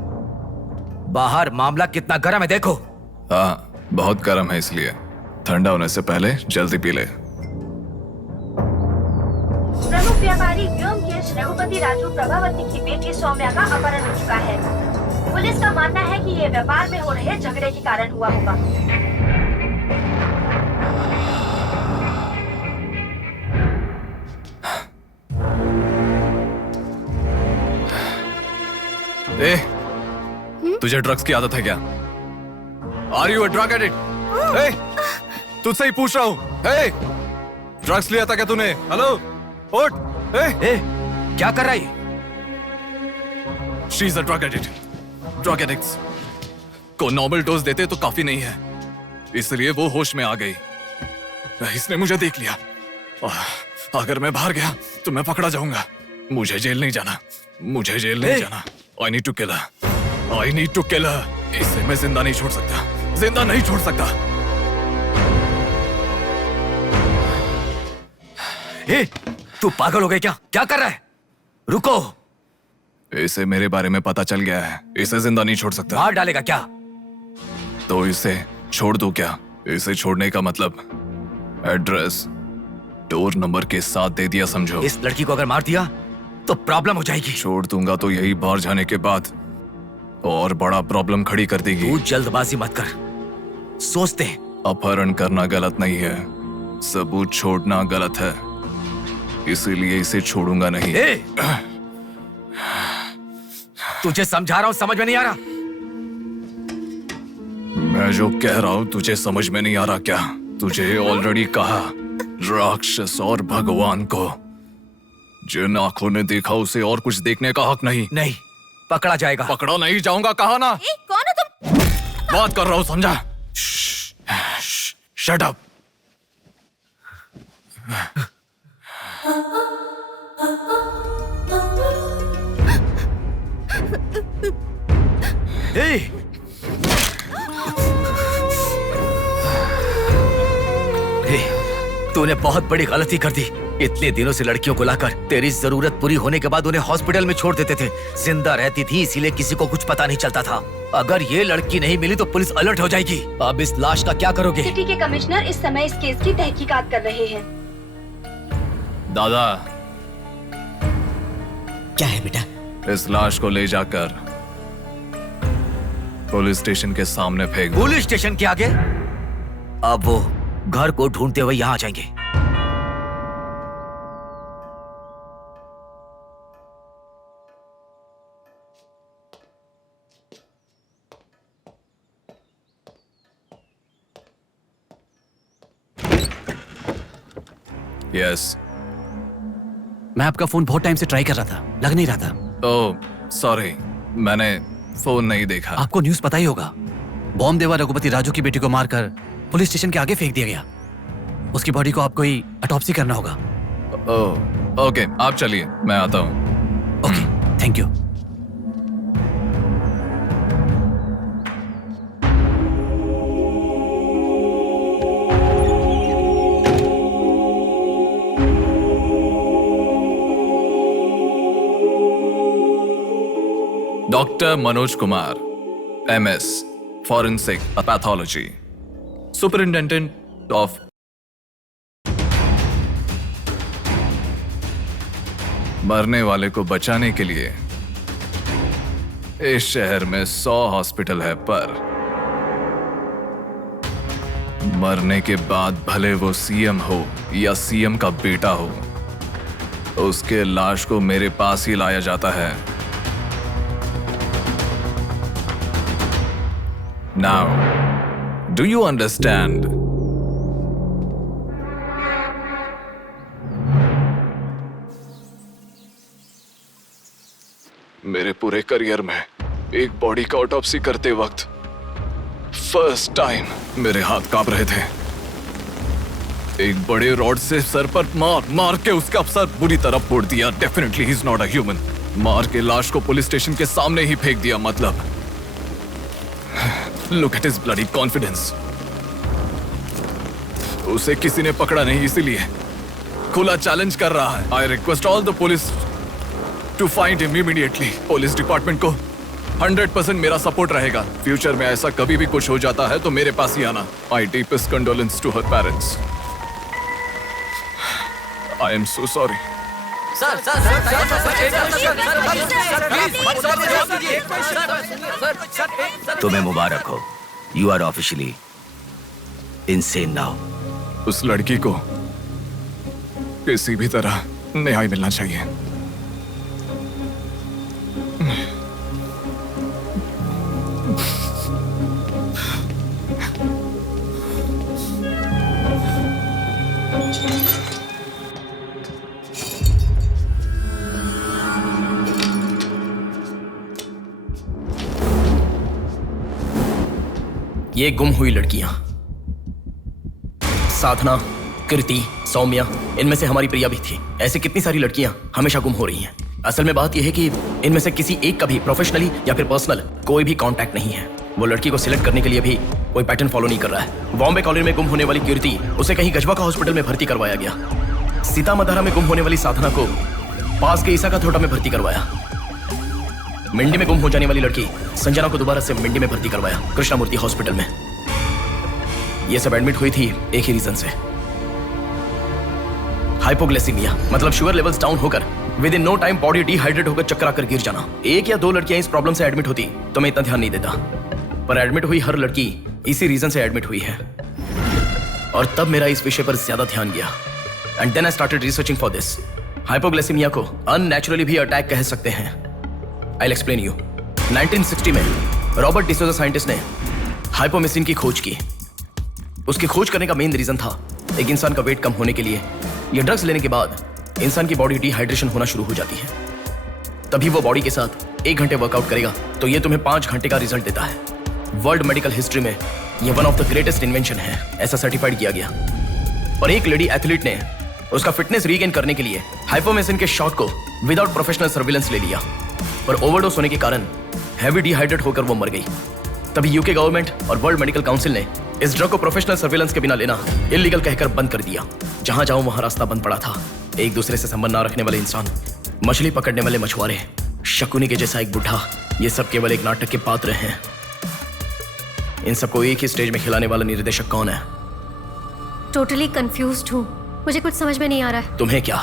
बाहर मामला कितना गर्म है देखो। हाँ, बहुत गर्म है, इसलिए ठंडा होने से पहले जल्दी पी ले। प्रमुख व्यापारी व्योमकेश रघुपति राजू प्रभावती की बेटी सौम्या का अपहरण हो चुका है। पुलिस का मानना है कि ये व्यापार में हो रहे झगड़े के कारण हुआ होगा। ए, तुझे ड्रग्स की आदत है क्या? Are you a drug addict? ए, तुझसे ही पूछ रहा हूँ। ए, ड्रग्स लिया था क्या तूने? हेलो, उठ। ए, क्या कर रहा है? She is a drug addict. Drug addicts को नॉर्मल डोज देते तो काफी नहीं है, इसलिए वो होश में आ गई। इसने मुझे देख लिया। अगर मैं बाहर गया तो मैं पकड़ा जाऊंगा। मुझे जेल नहीं जाना, मुझे जेल नहीं जाना। I need to kill her. I need to kill her. इसे मैं जिंदा नहीं छोड़ सकता, जिंदा नहीं छोड़ सकता। ए, तू पागल हो गया क्या? क्या कर रहा है? रुको। इसे मेरे बारे में पता चल गया है, इसे जिंदा नहीं छोड़ सकता। मार डालेगा क्या? तो इसे छोड़ दूं क्या? इसे छोड़ने का मतलब एड्रेस, डोर नंबर के साथ दे दिया, समझो। इस लड़की को अगर मार दिया तो प्रॉब्लम हो जाएगी। छोड़ दूंगा तो यही बाहर जाने के बाद और बड़ा प्रॉब्लम खड़ी कर देगी। तू जल्दबाजी मत कर, सोचते हैं। अपहरण करना गलत नहीं है, सबूत छोड़ना गलत है, इसीलिए इसे छोड़ूंगा नहीं। तुझे समझा रहा हूं, समझ में नहीं आ रहा? मैं जो कह रहा हूं तुझे समझ में नहीं आ रहा क्या? तुझे ऑलरेडी कहा, राक्षस और भगवान को जिन आंखों ने देखा उसे और कुछ देखने का हक नहीं। नहीं, पकड़ा जाएगा। पकड़ा नहीं जाऊंगा, कहा ना। कौन है तुम? बात कर रहा हूं, समझा? Shut up. तूने बहुत बड़ी गलती कर दी। इतने दिनों से लड़कियों को लाकर तेरी जरूरत पूरी होने के बाद उन्हें हॉस्पिटल में छोड़ देते थे। जिंदा रहती थी इसीलिए किसी को कुछ पता नहीं चलता था। अगर ये लड़की नहीं मिली तो पुलिस अलर्ट हो जाएगी। अब इस लाश का क्या करोगे? सिटी के कमिश्नर इस समय इस केस की तहकीकात कर रहे हैं। दादा, क्या है बेटा? इस लाश को ले जाकर पुलिस स्टेशन के सामने फेंक दो। पुलिस स्टेशन के आगे? अब वो घर को ढूंढते हुए यहाँ आ जाएंगे। यस। मैं आपका फोन बहुत टाइम से ट्राई कर रहा था, लग नहीं रहा था। ओह सॉरी, मैंने फोन नहीं देखा। आपको न्यूज़ पता ही होगा, बॉम्ब देवा रघुपति राजू की बेटी को मारकर पुलिस स्टेशन के आगे फेंक दिया गया। उसकी बॉडी को आपको ही ऑटोप्सी करना होगा। ओह ओके, आप चलिए, मैं आता हूँ। Okay, thank you. Doctor Manoj Kumar, MS, Forensic Pathology, Superintendent of मरने वाले को बचाने के लिए इस शहर में 100 हॉस्पिटल है, पर मरने के बाद भले वो सीएम हो या सीएम का बेटा हो, उसके लाश को मेरे पास ही लाया जाता है। Now, do you understand? मेरे पूरे करियर में एक बॉडी का ऑटोप्सी करते वक्त फर्स्ट टाइम मेरे हाथ कांप रहे थे। एक बड़े रॉड से सर पर मार के उसका सर बुरी तरह फोड़ दिया। Definitely he is not a human. मार के लाश को पुलिस स्टेशन के सामने ही फेंक दिया। मतलब look at his bloody confidence. उसे किसी ने पकड़ा नहीं, इसीलिए खुला चैलेंज कर रहा है। I request all the police to find him immediately. Police department को 100% मेरा सपोर्ट रहेगा। फ्यूचर में ऐसा कभी भी कुछ हो जाता है तो मेरे पास ही आना। I deepest condolence to her parents. I am so sorry. तुम्हें मुबारक हो। You are officially insane now. उस लड़की को किसी भी तरह न्याय मिलना चाहिए। ये गुम हुई लड़कियां साधना, कृति, सौम्या, इनमें से हमारी प्रिया भी थी। ऐसे कितनी सारी लड़कियां हमेशा गुम हो रही हैं। असल में बात यह है कि इनमें से किसी एक का भी प्रोफेशनली या फिर पर्सनल कोई भी कांटेक्ट नहीं है। वो लड़की को सिलेक्ट करने के लिए भी कोई पैटर्न फॉलो नहीं कर रहा है। बॉम्बे कॉलोनी में गुम होने वाली कीर्ति, उसे कहीं गजवा का हॉस्पिटल में भर्ती करवाया गया। सीतामढ़ी में गुम होने वाली साधना को पास के ईसा का थोटा में भर्ती करवाया। मिंडी में गुम हो जाने वाली लड़की संजना को दोबारा से मिंडी में भर्ती करवाया, कृष्णामूर्ति हॉस्पिटल में। ये सब एडमिट हुई थी एक ही रीजन से, हाइपोग्लाइसीमिया, मतलब शुगर लेवल्स डाउन होकर within no time body dehydrate होकर चक्कर आकर गिर जाना। एक या दो लड़कियां इस प्रॉब्लम से एडमिट होती तो मैं इतना ध्यान नहीं देता, पर एडमिट हुई हर लड़की इसी रीजन से एडमिट हुई है। और तब मेरा इस विषय पर ज्यादा ध्यान गया। And then I started researching for this. Hypoglycaemia को अननेचुरली भी अटैक कह सकते हैं। I will explain you. 1960 में रॉबर्ट डिसोजा साइंटिस्ट ने हाइपोमेसिन की खोज की। उसकी खोज करने का मेन रीजन था एक इंसान का वेट कम होने के लिए ये ड्रग्स लेने के बाद इंसान की बॉडी डिहाइड्रेशन होना शुरू हो जाती है। तभी वो बॉडी के साथ 1 घंटे वर्कआउट करेगा तो ये तुम्हें 5 घंटे का रिजल्ट देता है। वर्ल्ड मेडिकल हिस्ट्री में ये one of the greatest invention है, ऐसा सर्टिफाइड किया गया। पर एक लेडी एथलीट ने उसका फिटनेस रीगेन करने के लिए हाइपोमेसिन के शॉट को विदाउट प्रोफेशनल सर्विलेंस ले लिया, पर ओवरडोज होने के कारण हैवी डिहाइड्रेट होकर वो मर गई। तभी यूके गवर्नमेंट और वर्ल्ड मेडिकल काउंसिल ने इस ड्रग को प्रोफेशनल सर्विलेंस के बिना लेना इलीगल कहकर बंद कर दिया। जहां जाओ वहां रास्ता बंद पड़ा था। एक दूसरे से संबंध ना रखने वाले इंसान, मछली पकड़ने वाले मछुआरे, शकुनी के जैसा एक बुढ़ा, ये सब केवल एक नाटक के पात्र हैं। इन सबको एक ही स्टेज में खिलाने वाला निर्देशक कौन है? टोटली कंफ्यूज्ड हूँ, मुझे कुछ समझ में नहीं आ रहा है। तुम्हें क्या?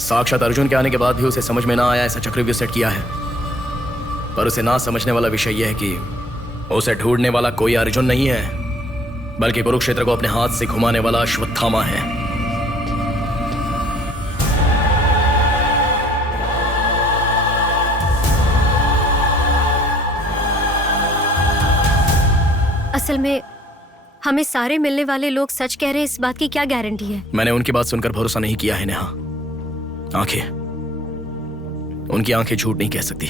साक्षात अर्जुन के आने के बाद भी उसे समझ में ना आया ऐसा चक्रव्यूह सेट किया है। पर उसे ना समझने वाला विषय यह है कि उसे ढूंढने वाला कोई अर्जुन नहीं है, बल्कि कुरुक्षेत्र को अपने हाथ से घुमाने वाला अश्वत्थामा है। असल में हमें सारे मिलने वाले लोग सच कह रहे हैं, इस बात की क्या गारंटी है? मैंने उनकी बात सुनकर भरोसा नहीं किया है नेहा। आंखें, उनकी आंखें झूठ नहीं कह सकती।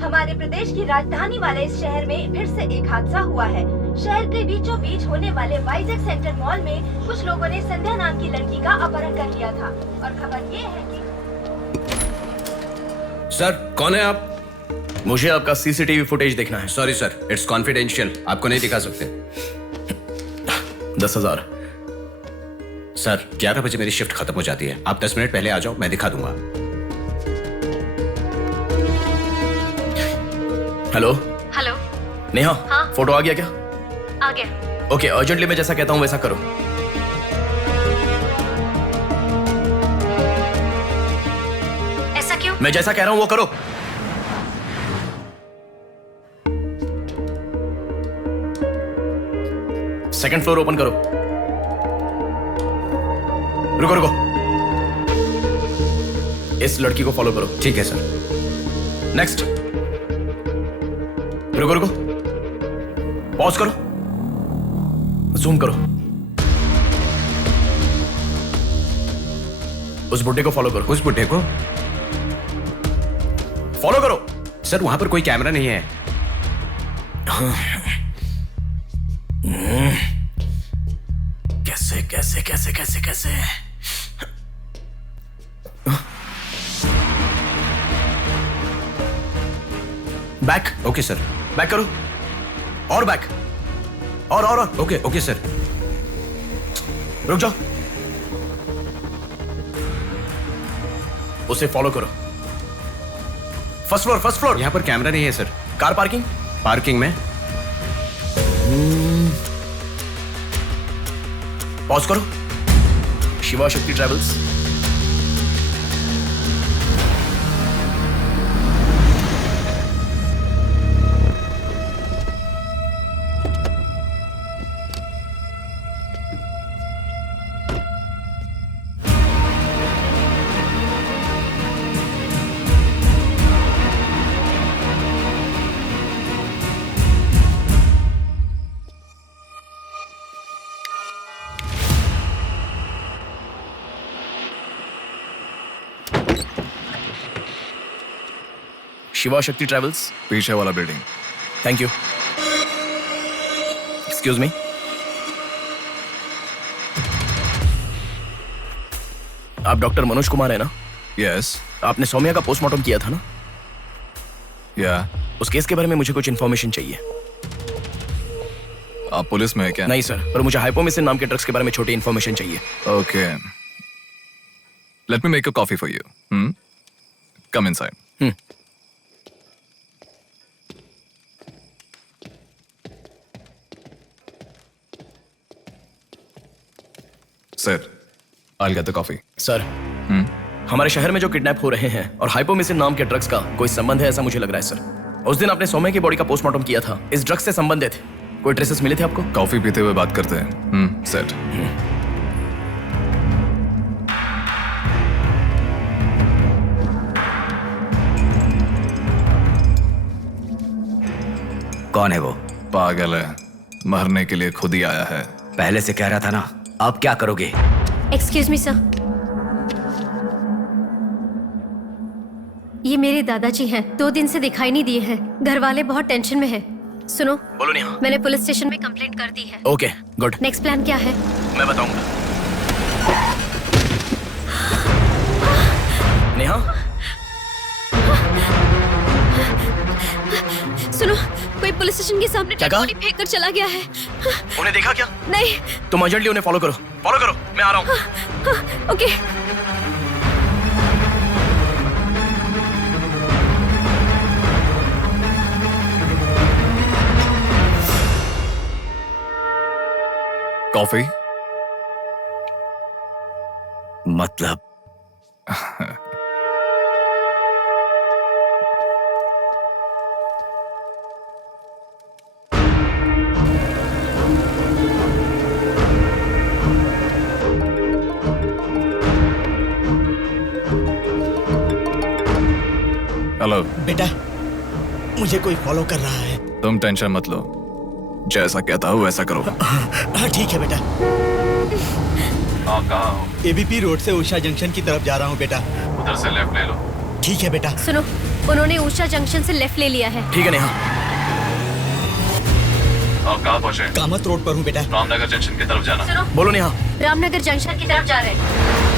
हमारे प्रदेश की राजधानी वाले इस शहर में फिर से एक हादसा हुआ है। शहर के बीचों बीच होने वाले वाइजैक सेंटर मॉल में कुछ लोगों ने संध्या नाम की लड़की का अपहरण कर लिया था और खबर ये है कि सर, कौन है आप? मुझे आपका सीसीटीवी फुटेज देखना है। सॉरी सर, इट्स कॉन्फिडेंशियल, आपको नहीं दिखा सकते। 10,000। सर, 11 बजे मेरी शिफ्ट खत्म हो जाती है, आप 10 मिनट पहले आ जाओ, मैं दिखा दूंगा। हेलो हेलो नेहा, हाँ? फोटो आ गया क्या? आ गया। ओके, अर्जेंटली मैं जैसा कहता हूँ वैसा करो। मैं जैसा कह रहा हूं वो करो। सेकंड फ्लोर ओपन करो। रुको रुको, इस लड़की को फॉलो करो। ठीक है सर। नेक्स्ट। रुको रुको, पॉज करो, जूम करो। उस बुड्ढे को फॉलो करो। उस बुड्ढे को फॉलो करो। सर वहां पर कोई कैमरा नहीं है। कैसे कैसे कैसे कैसे कैसे बैक। Okay sir. बैक करो, और बैक, और ओके ओके सर। रुक जाओ, उसे फॉलो करो। First floor, first floor. यहाँ पर कैमरा नहीं है सर। कार पार्किंग, पार्किंग में। पॉज करो। शिवा शक्ति ट्रैवल्स। शिवा शक्ति ट्रैवल्स, पीछे वाला building. Thank you. Excuse me, आप डॉक्टर मनोज कुमार है ना? यस। आपने सौम्या का पोस्टमार्टम किया था ना? या। उस केस के बारे में मुझे कुछ इन्फॉर्मेशन चाहिए। आप पुलिस में है क्या? नहीं सर, पर मुझे हाइपोमिसिन नाम के ड्रग्स के बारे में छोटी इन्फॉर्मेशन चाहिए। Okay, let me make a coffee for you. Come inside. Sir, I'll get the coffee. Sir, हमारे शहर में जो किडनैप हो रहे हैं और हाइपोमिसिन नाम के ड्रग्स का कोई संबंध है ऐसा मुझे लग रहा है सर। उस दिन आपने सौम्या की बॉडी का पोस्टमार्टम किया था, इस ड्रग्स से संबंधित कोई ट्रेसेस मिले थे आपको? कॉफी पीते हुए बात करते हैं। सेट। कौन है वो? पागल है, मरने के लिए खुद ही आया है। पहले से कह रहा था ना, अब क्या करोगे? एक्सक्यूज मी सर, ये मेरे दादाजी हैं। 2 दिन से दिखाई नहीं दिए हैं। घर वाले बहुत टेंशन में हैं। सुनो, बोलो नेहा। मैंने पुलिस स्टेशन में कंप्लेंट कर दी है। Okay, good. नेक्स्ट प्लान क्या है? मैं बताऊंगा। नेहा, सुनो, कोई पुलिस स्टेशन के सामने क्या कहा? बॉडी फेंक कर चला गया है। उन्हें देखा क्या? नहीं। तुम अर्जेंटली उन्हें फॉलो करो। फॉलो करो, मैं आ रहा हूँ। ओके। कॉफी? मतलब हेलो बेटा, मुझे कोई फॉलो कर रहा है। तुम टेंशन मत लो, जैसा कहता हूँ वैसा करो। हाँ ठीक है बेटा। आप कहाँ हो? एबीपी रोड से उषा जंक्शन की तरफ जा रहा हूँ बेटा। उधर से लेफ्ट ले लो। ठीक है बेटा। सुनो, उन्होंने उषा जंक्शन से लेफ्ट ले लिया है। ठीक है नेहा। आप कहाँ पहुँचे? कामत रोड पर हूँ बेटा। रामनगर जंक्शन की तरफ जाना। सुनो, बोलो नेहा। रामनगर जंक्शन की तरफ जा रहे हैं।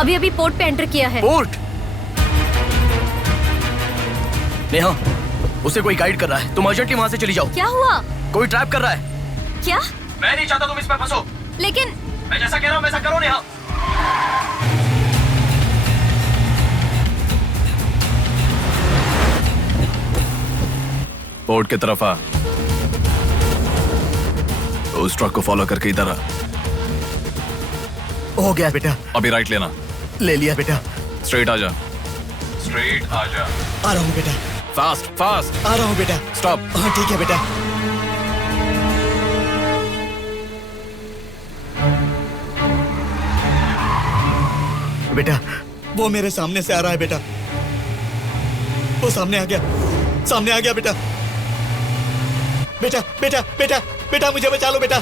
अभी अभी पोर्ट पे एंटर किया है। पोर्ट? नेहा, उसे कोई गाइड कर रहा है, तुम अर्जेंटली वहां से चली जाओ। क्या हुआ? कोई ट्रैप कर रहा है। क्या? मैं नहीं चाहता तुम इसमें फंसो। लेकिन मैं जैसा कह रहा हूं वैसा करो नेहा। पोर्ट की तरफ आ। उस ट्रक को फॉलो करके इधर आ। हो गया बेटा। अभी राइट लेना। ले लिया बेटा। स्ट्रेट आ जा। स्ट्रेट आ जा। आ रहा हूँ बेटा। Fast fast. आ रहा हूँ बेटा। स्टॉप। हाँ ठीक है बेटा। बेटा वो मेरे सामने से आ रहा है बेटा। वो सामने आ गया। सामने आ गया बेटा। बेटा बेटा बेटा बेटा मुझे बचा लो बेटा।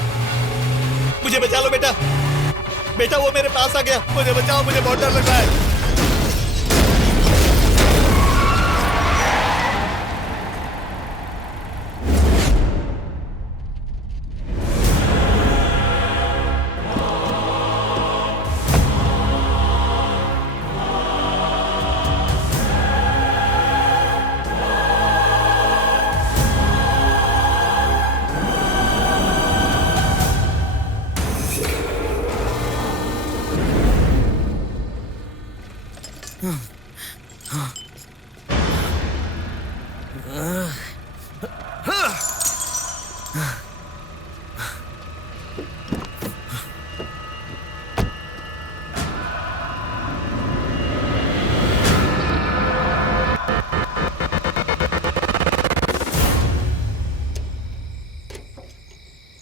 मुझे बचा लो बेटा। बेटा वो मेरे पास आ गया। मुझे बचाओ। मुझे बहुत डर लग रहा है।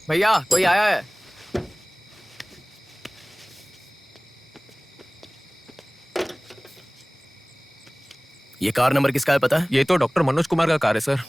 भैया कोई आया है। ये कार नंबर किसका है पता है? ये तो डॉक्टर मनोज कुमार का कार है sir.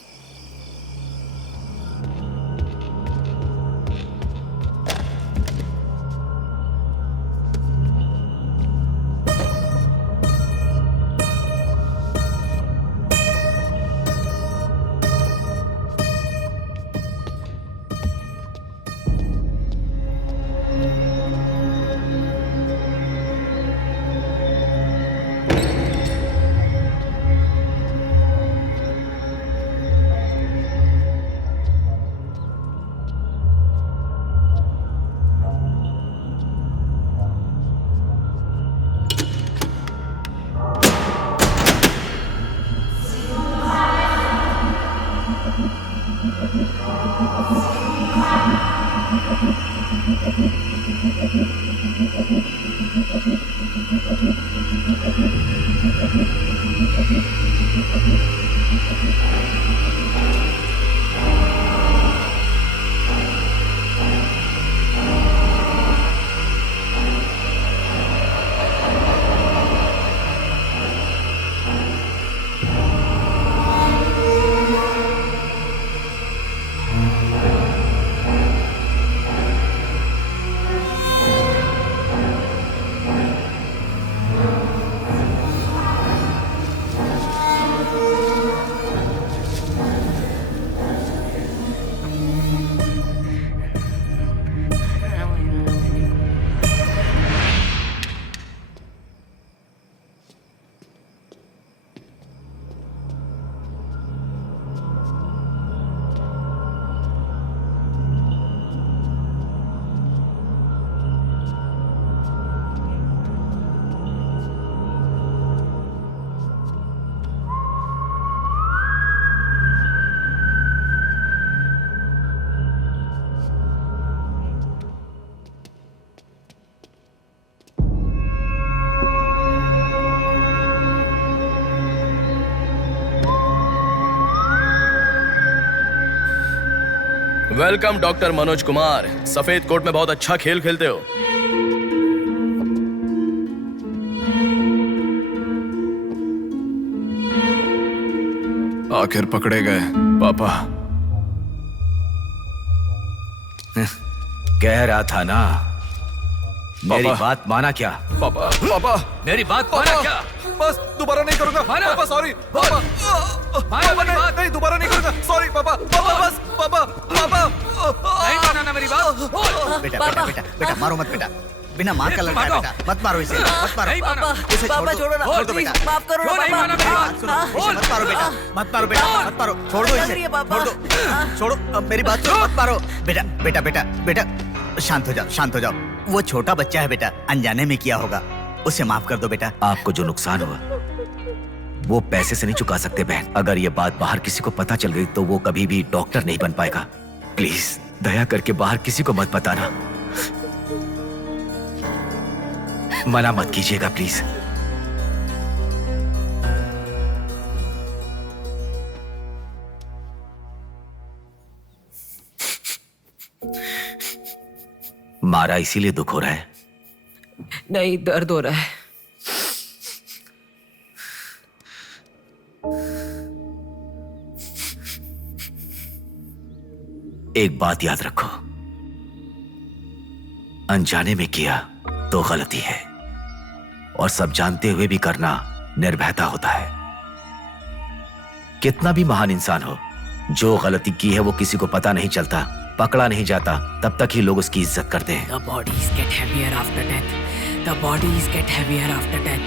Welcome doctor Manoj Kumar. सफेद कोट में बहुत अच्छा खेल खेलते हो। आखिर पकड़े गए पापा। कह रहा था ना, मेरी बात माना क्या? पापा पापा मेरी बात माना क्या? बस दोबारा नहीं करूंगा पापा। सॉरी पापा। पापा नहीं दोबारा नहीं करूंगा। सॉरी पापा। पापा बस पापा पापा नहीं माना ना मेरी बात। बेटा बेटा बेटा बेटा मारो मत बेटा। बिना माँ का लड़का है बेटा। मत मारो इसे। मत मारो। इसे छोड़ दो। छोड़ दो बेटा। माफ करो ना इसे मत मारो बेटा। मत मारो बेटा। मत मारो। छोड़ दो इसे। छोड़ दो। छोड़ो। अब मेरी बात सुनो। मत मारो बेटा। बेटा बेटा बेटा शांत हो जाओ। शांत हो जाओ। वो छोटा बच्चा है बेटा। अनजाने में किया होगा। उसे माफ कर दो बेटा। आपको जो नुकसान हुआ वो पैसे से नहीं चुका सकते बहन। अगर ये बात बाहर किसी को पता चल गई तो वो कभी भी डॉक्टर नहीं बन पाएगा। प्लीज दया करके बाहर किसी को मत बताना, मना मत कीजिएगा प्लीज। मारा इसीलिए दुख हो रहा है? नहीं, दर्द हो रहा है। एक बात याद रखो, अनजाने में किया तो गलती है, और सब जानते हुए भी करना निर्भयता होता है। कितना भी महान इंसान हो, जो गलती की है वो किसी को पता नहीं चलता, पकड़ा नहीं जाता, तब तक ही लोग उसकी इज्जत करते हैं। The bodies get heavier after death. The bodies get heavier after death.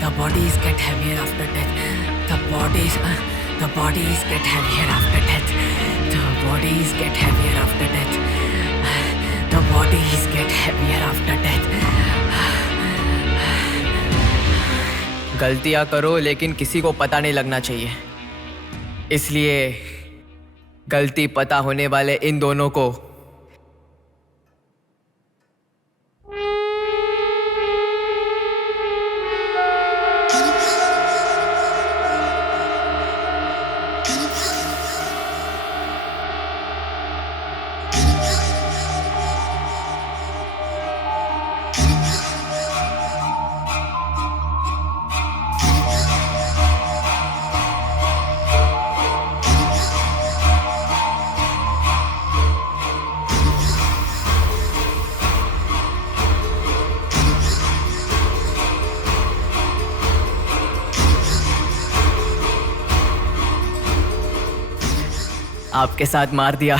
The bodies get heavier after death. The bodies get heavier after death. The bodies get heavier after death. The bodies get heavier after death. गलतियां करो लेकिन किसी को पता नहीं लगना चाहिए। इसलिए गलती पता होने वाले इन दोनों को आपके साथ मार दिया,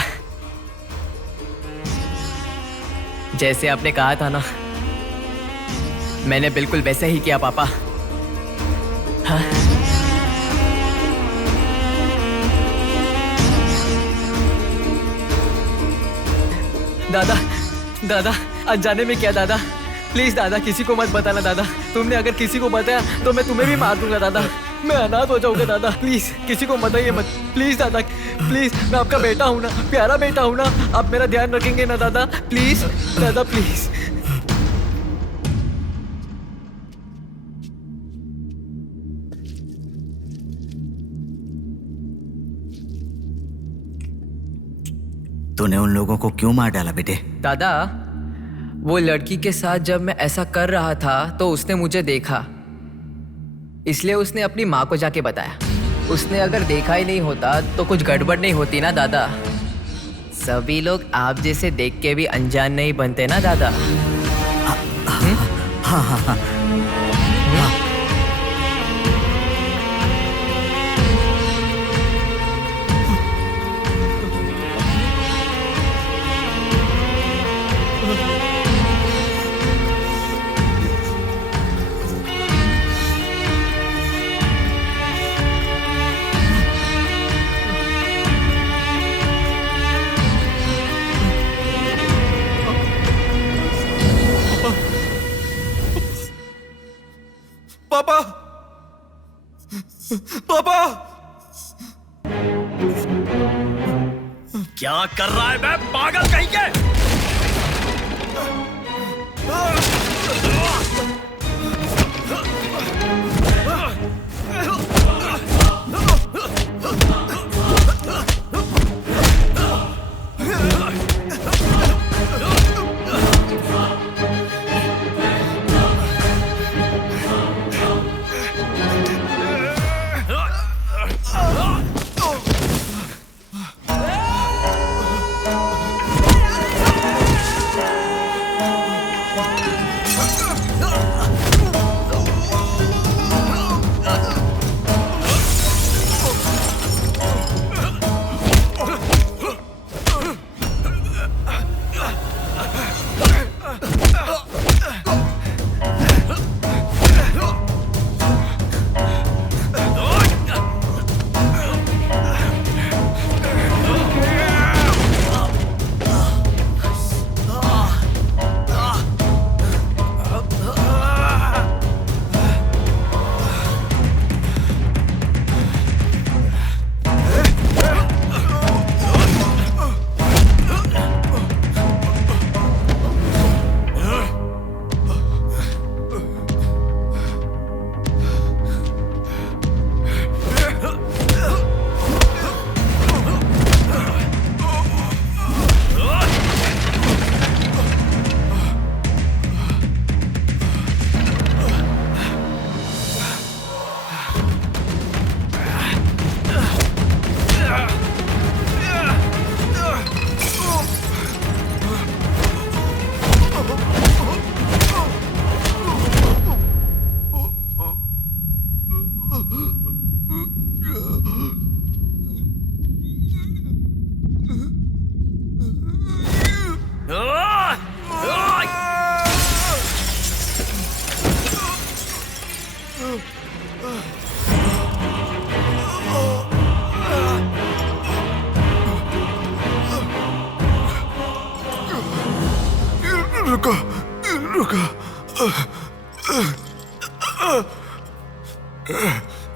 जैसे आपने कहा था ना, मैंने बिल्कुल वैसे ही किया पापा। हाँ? दादा, दादा, अनजाने में किया दादा। प्लीज दादा, किसी को मत बताना दादा। तुमने अगर किसी को बताया तो मैं तुम्हें भी मार दूंगा दादा। मैं अनाथ हो जाऊंगा दादा। प्लीज किसी को बताइए मत। प्लीज दादा, प्लीज, मैं आपका बेटा हूं ना, प्यारा बेटा हूं ना। आप मेरा ध्यान रखेंगे ना दादा? प्लीज दादा, प्लीज। तूने उन लोगों को क्यों मार डाला बेटे? दादा, वो लड़की के साथ जब मैं ऐसा कर रहा था तो उसने मुझे देखा, इसलिए उसने अपनी माँ को जाके बताया। उसने अगर देखा ही नहीं होता तो कुछ गड़बड़ नहीं होती ना दादा। सभी लोग आप जैसे देख के भी अनजान नहीं बनते ना दादा। हाँ हाँ हाँ। पापा, पापा, क्या कर रहा है बे पागल कहीं के?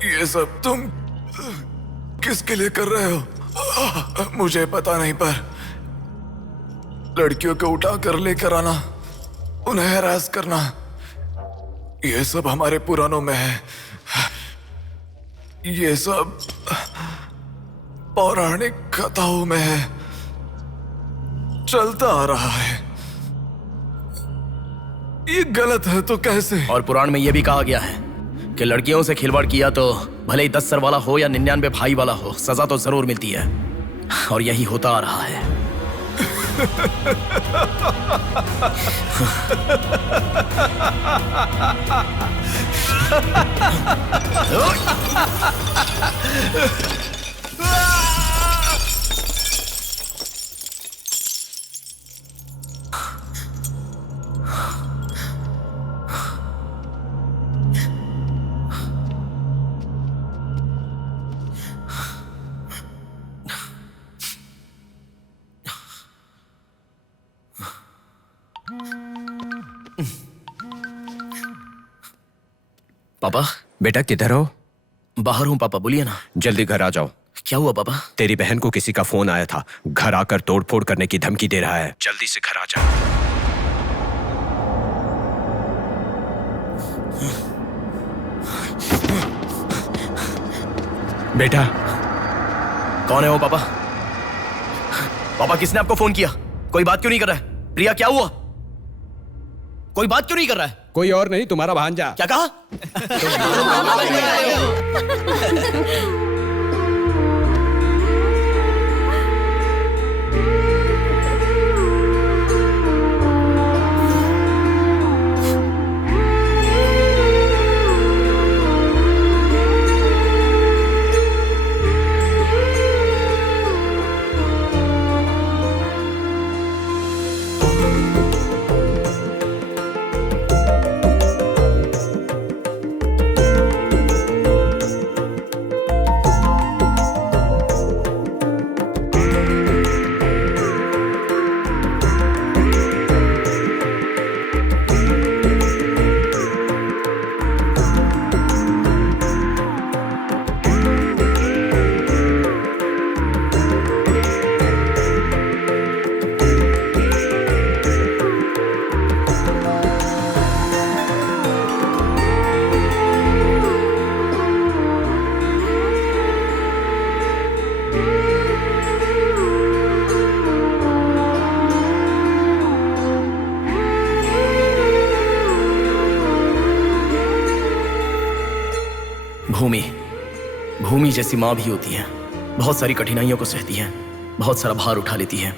ये सब तुम किसके लिए कर रहे हो? मुझे पता नहीं, पर लड़कियों को उठा कर लेकर आना, उन्हें हैरास करना, ये सब हमारे पुराणों में है। ये सब पौराणिक कथाओं में है, चलता आ रहा है। ये गलत है तो कैसे? और पुराण में यह भी कहा गया है कि लड़कियों से खिलवाड़ किया तो भले ही 10 सर वाला हो या 99 भाई वाला हो, सजा तो जरूर मिलती है। और यही होता आ रहा है। पापा। बेटा किधर हो? बाहर हूँ पापा, बोलिए ना। जल्दी घर आ जाओ। क्या हुआ पापा? तेरी बहन को किसी का फोन आया था, घर आकर तोड़फोड़ करने की धमकी दे रहा है। जल्दी से घर आ जा। बेटा। कौन है वो पापा? पापा किसने आपको फोन किया? कोई बात क्यों नहीं कर रहा है? प्रिया क्या हुआ? कोई बात क्यों नहीं कर रहा है? कोई और नहीं, तुम्हारा भांजा। क्या कहा? भूमि जैसी माँ भी होती है, बहुत सारी कठिनाइयों को सहती है, बहुत सारा भार उठा लेती है,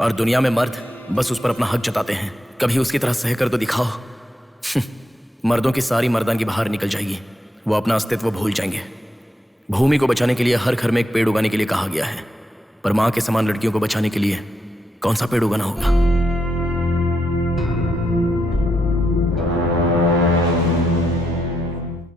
और दुनिया में मर्द बस उस पर अपना हक जताते हैं। कभी उसकी तरह सह कर तो दिखाओ। मर्दों की सारी मर्दानगी बाहर निकल जाएगी, वो अपना अस्तित्व भूल जाएंगे। भूमि को बचाने के लिए हर घर में एक पेड़ उगाने के लिए कहा गया है, पर माँ के समान लड़कियों को बचाने के लिए कौन सा पेड़ उगाना होगा?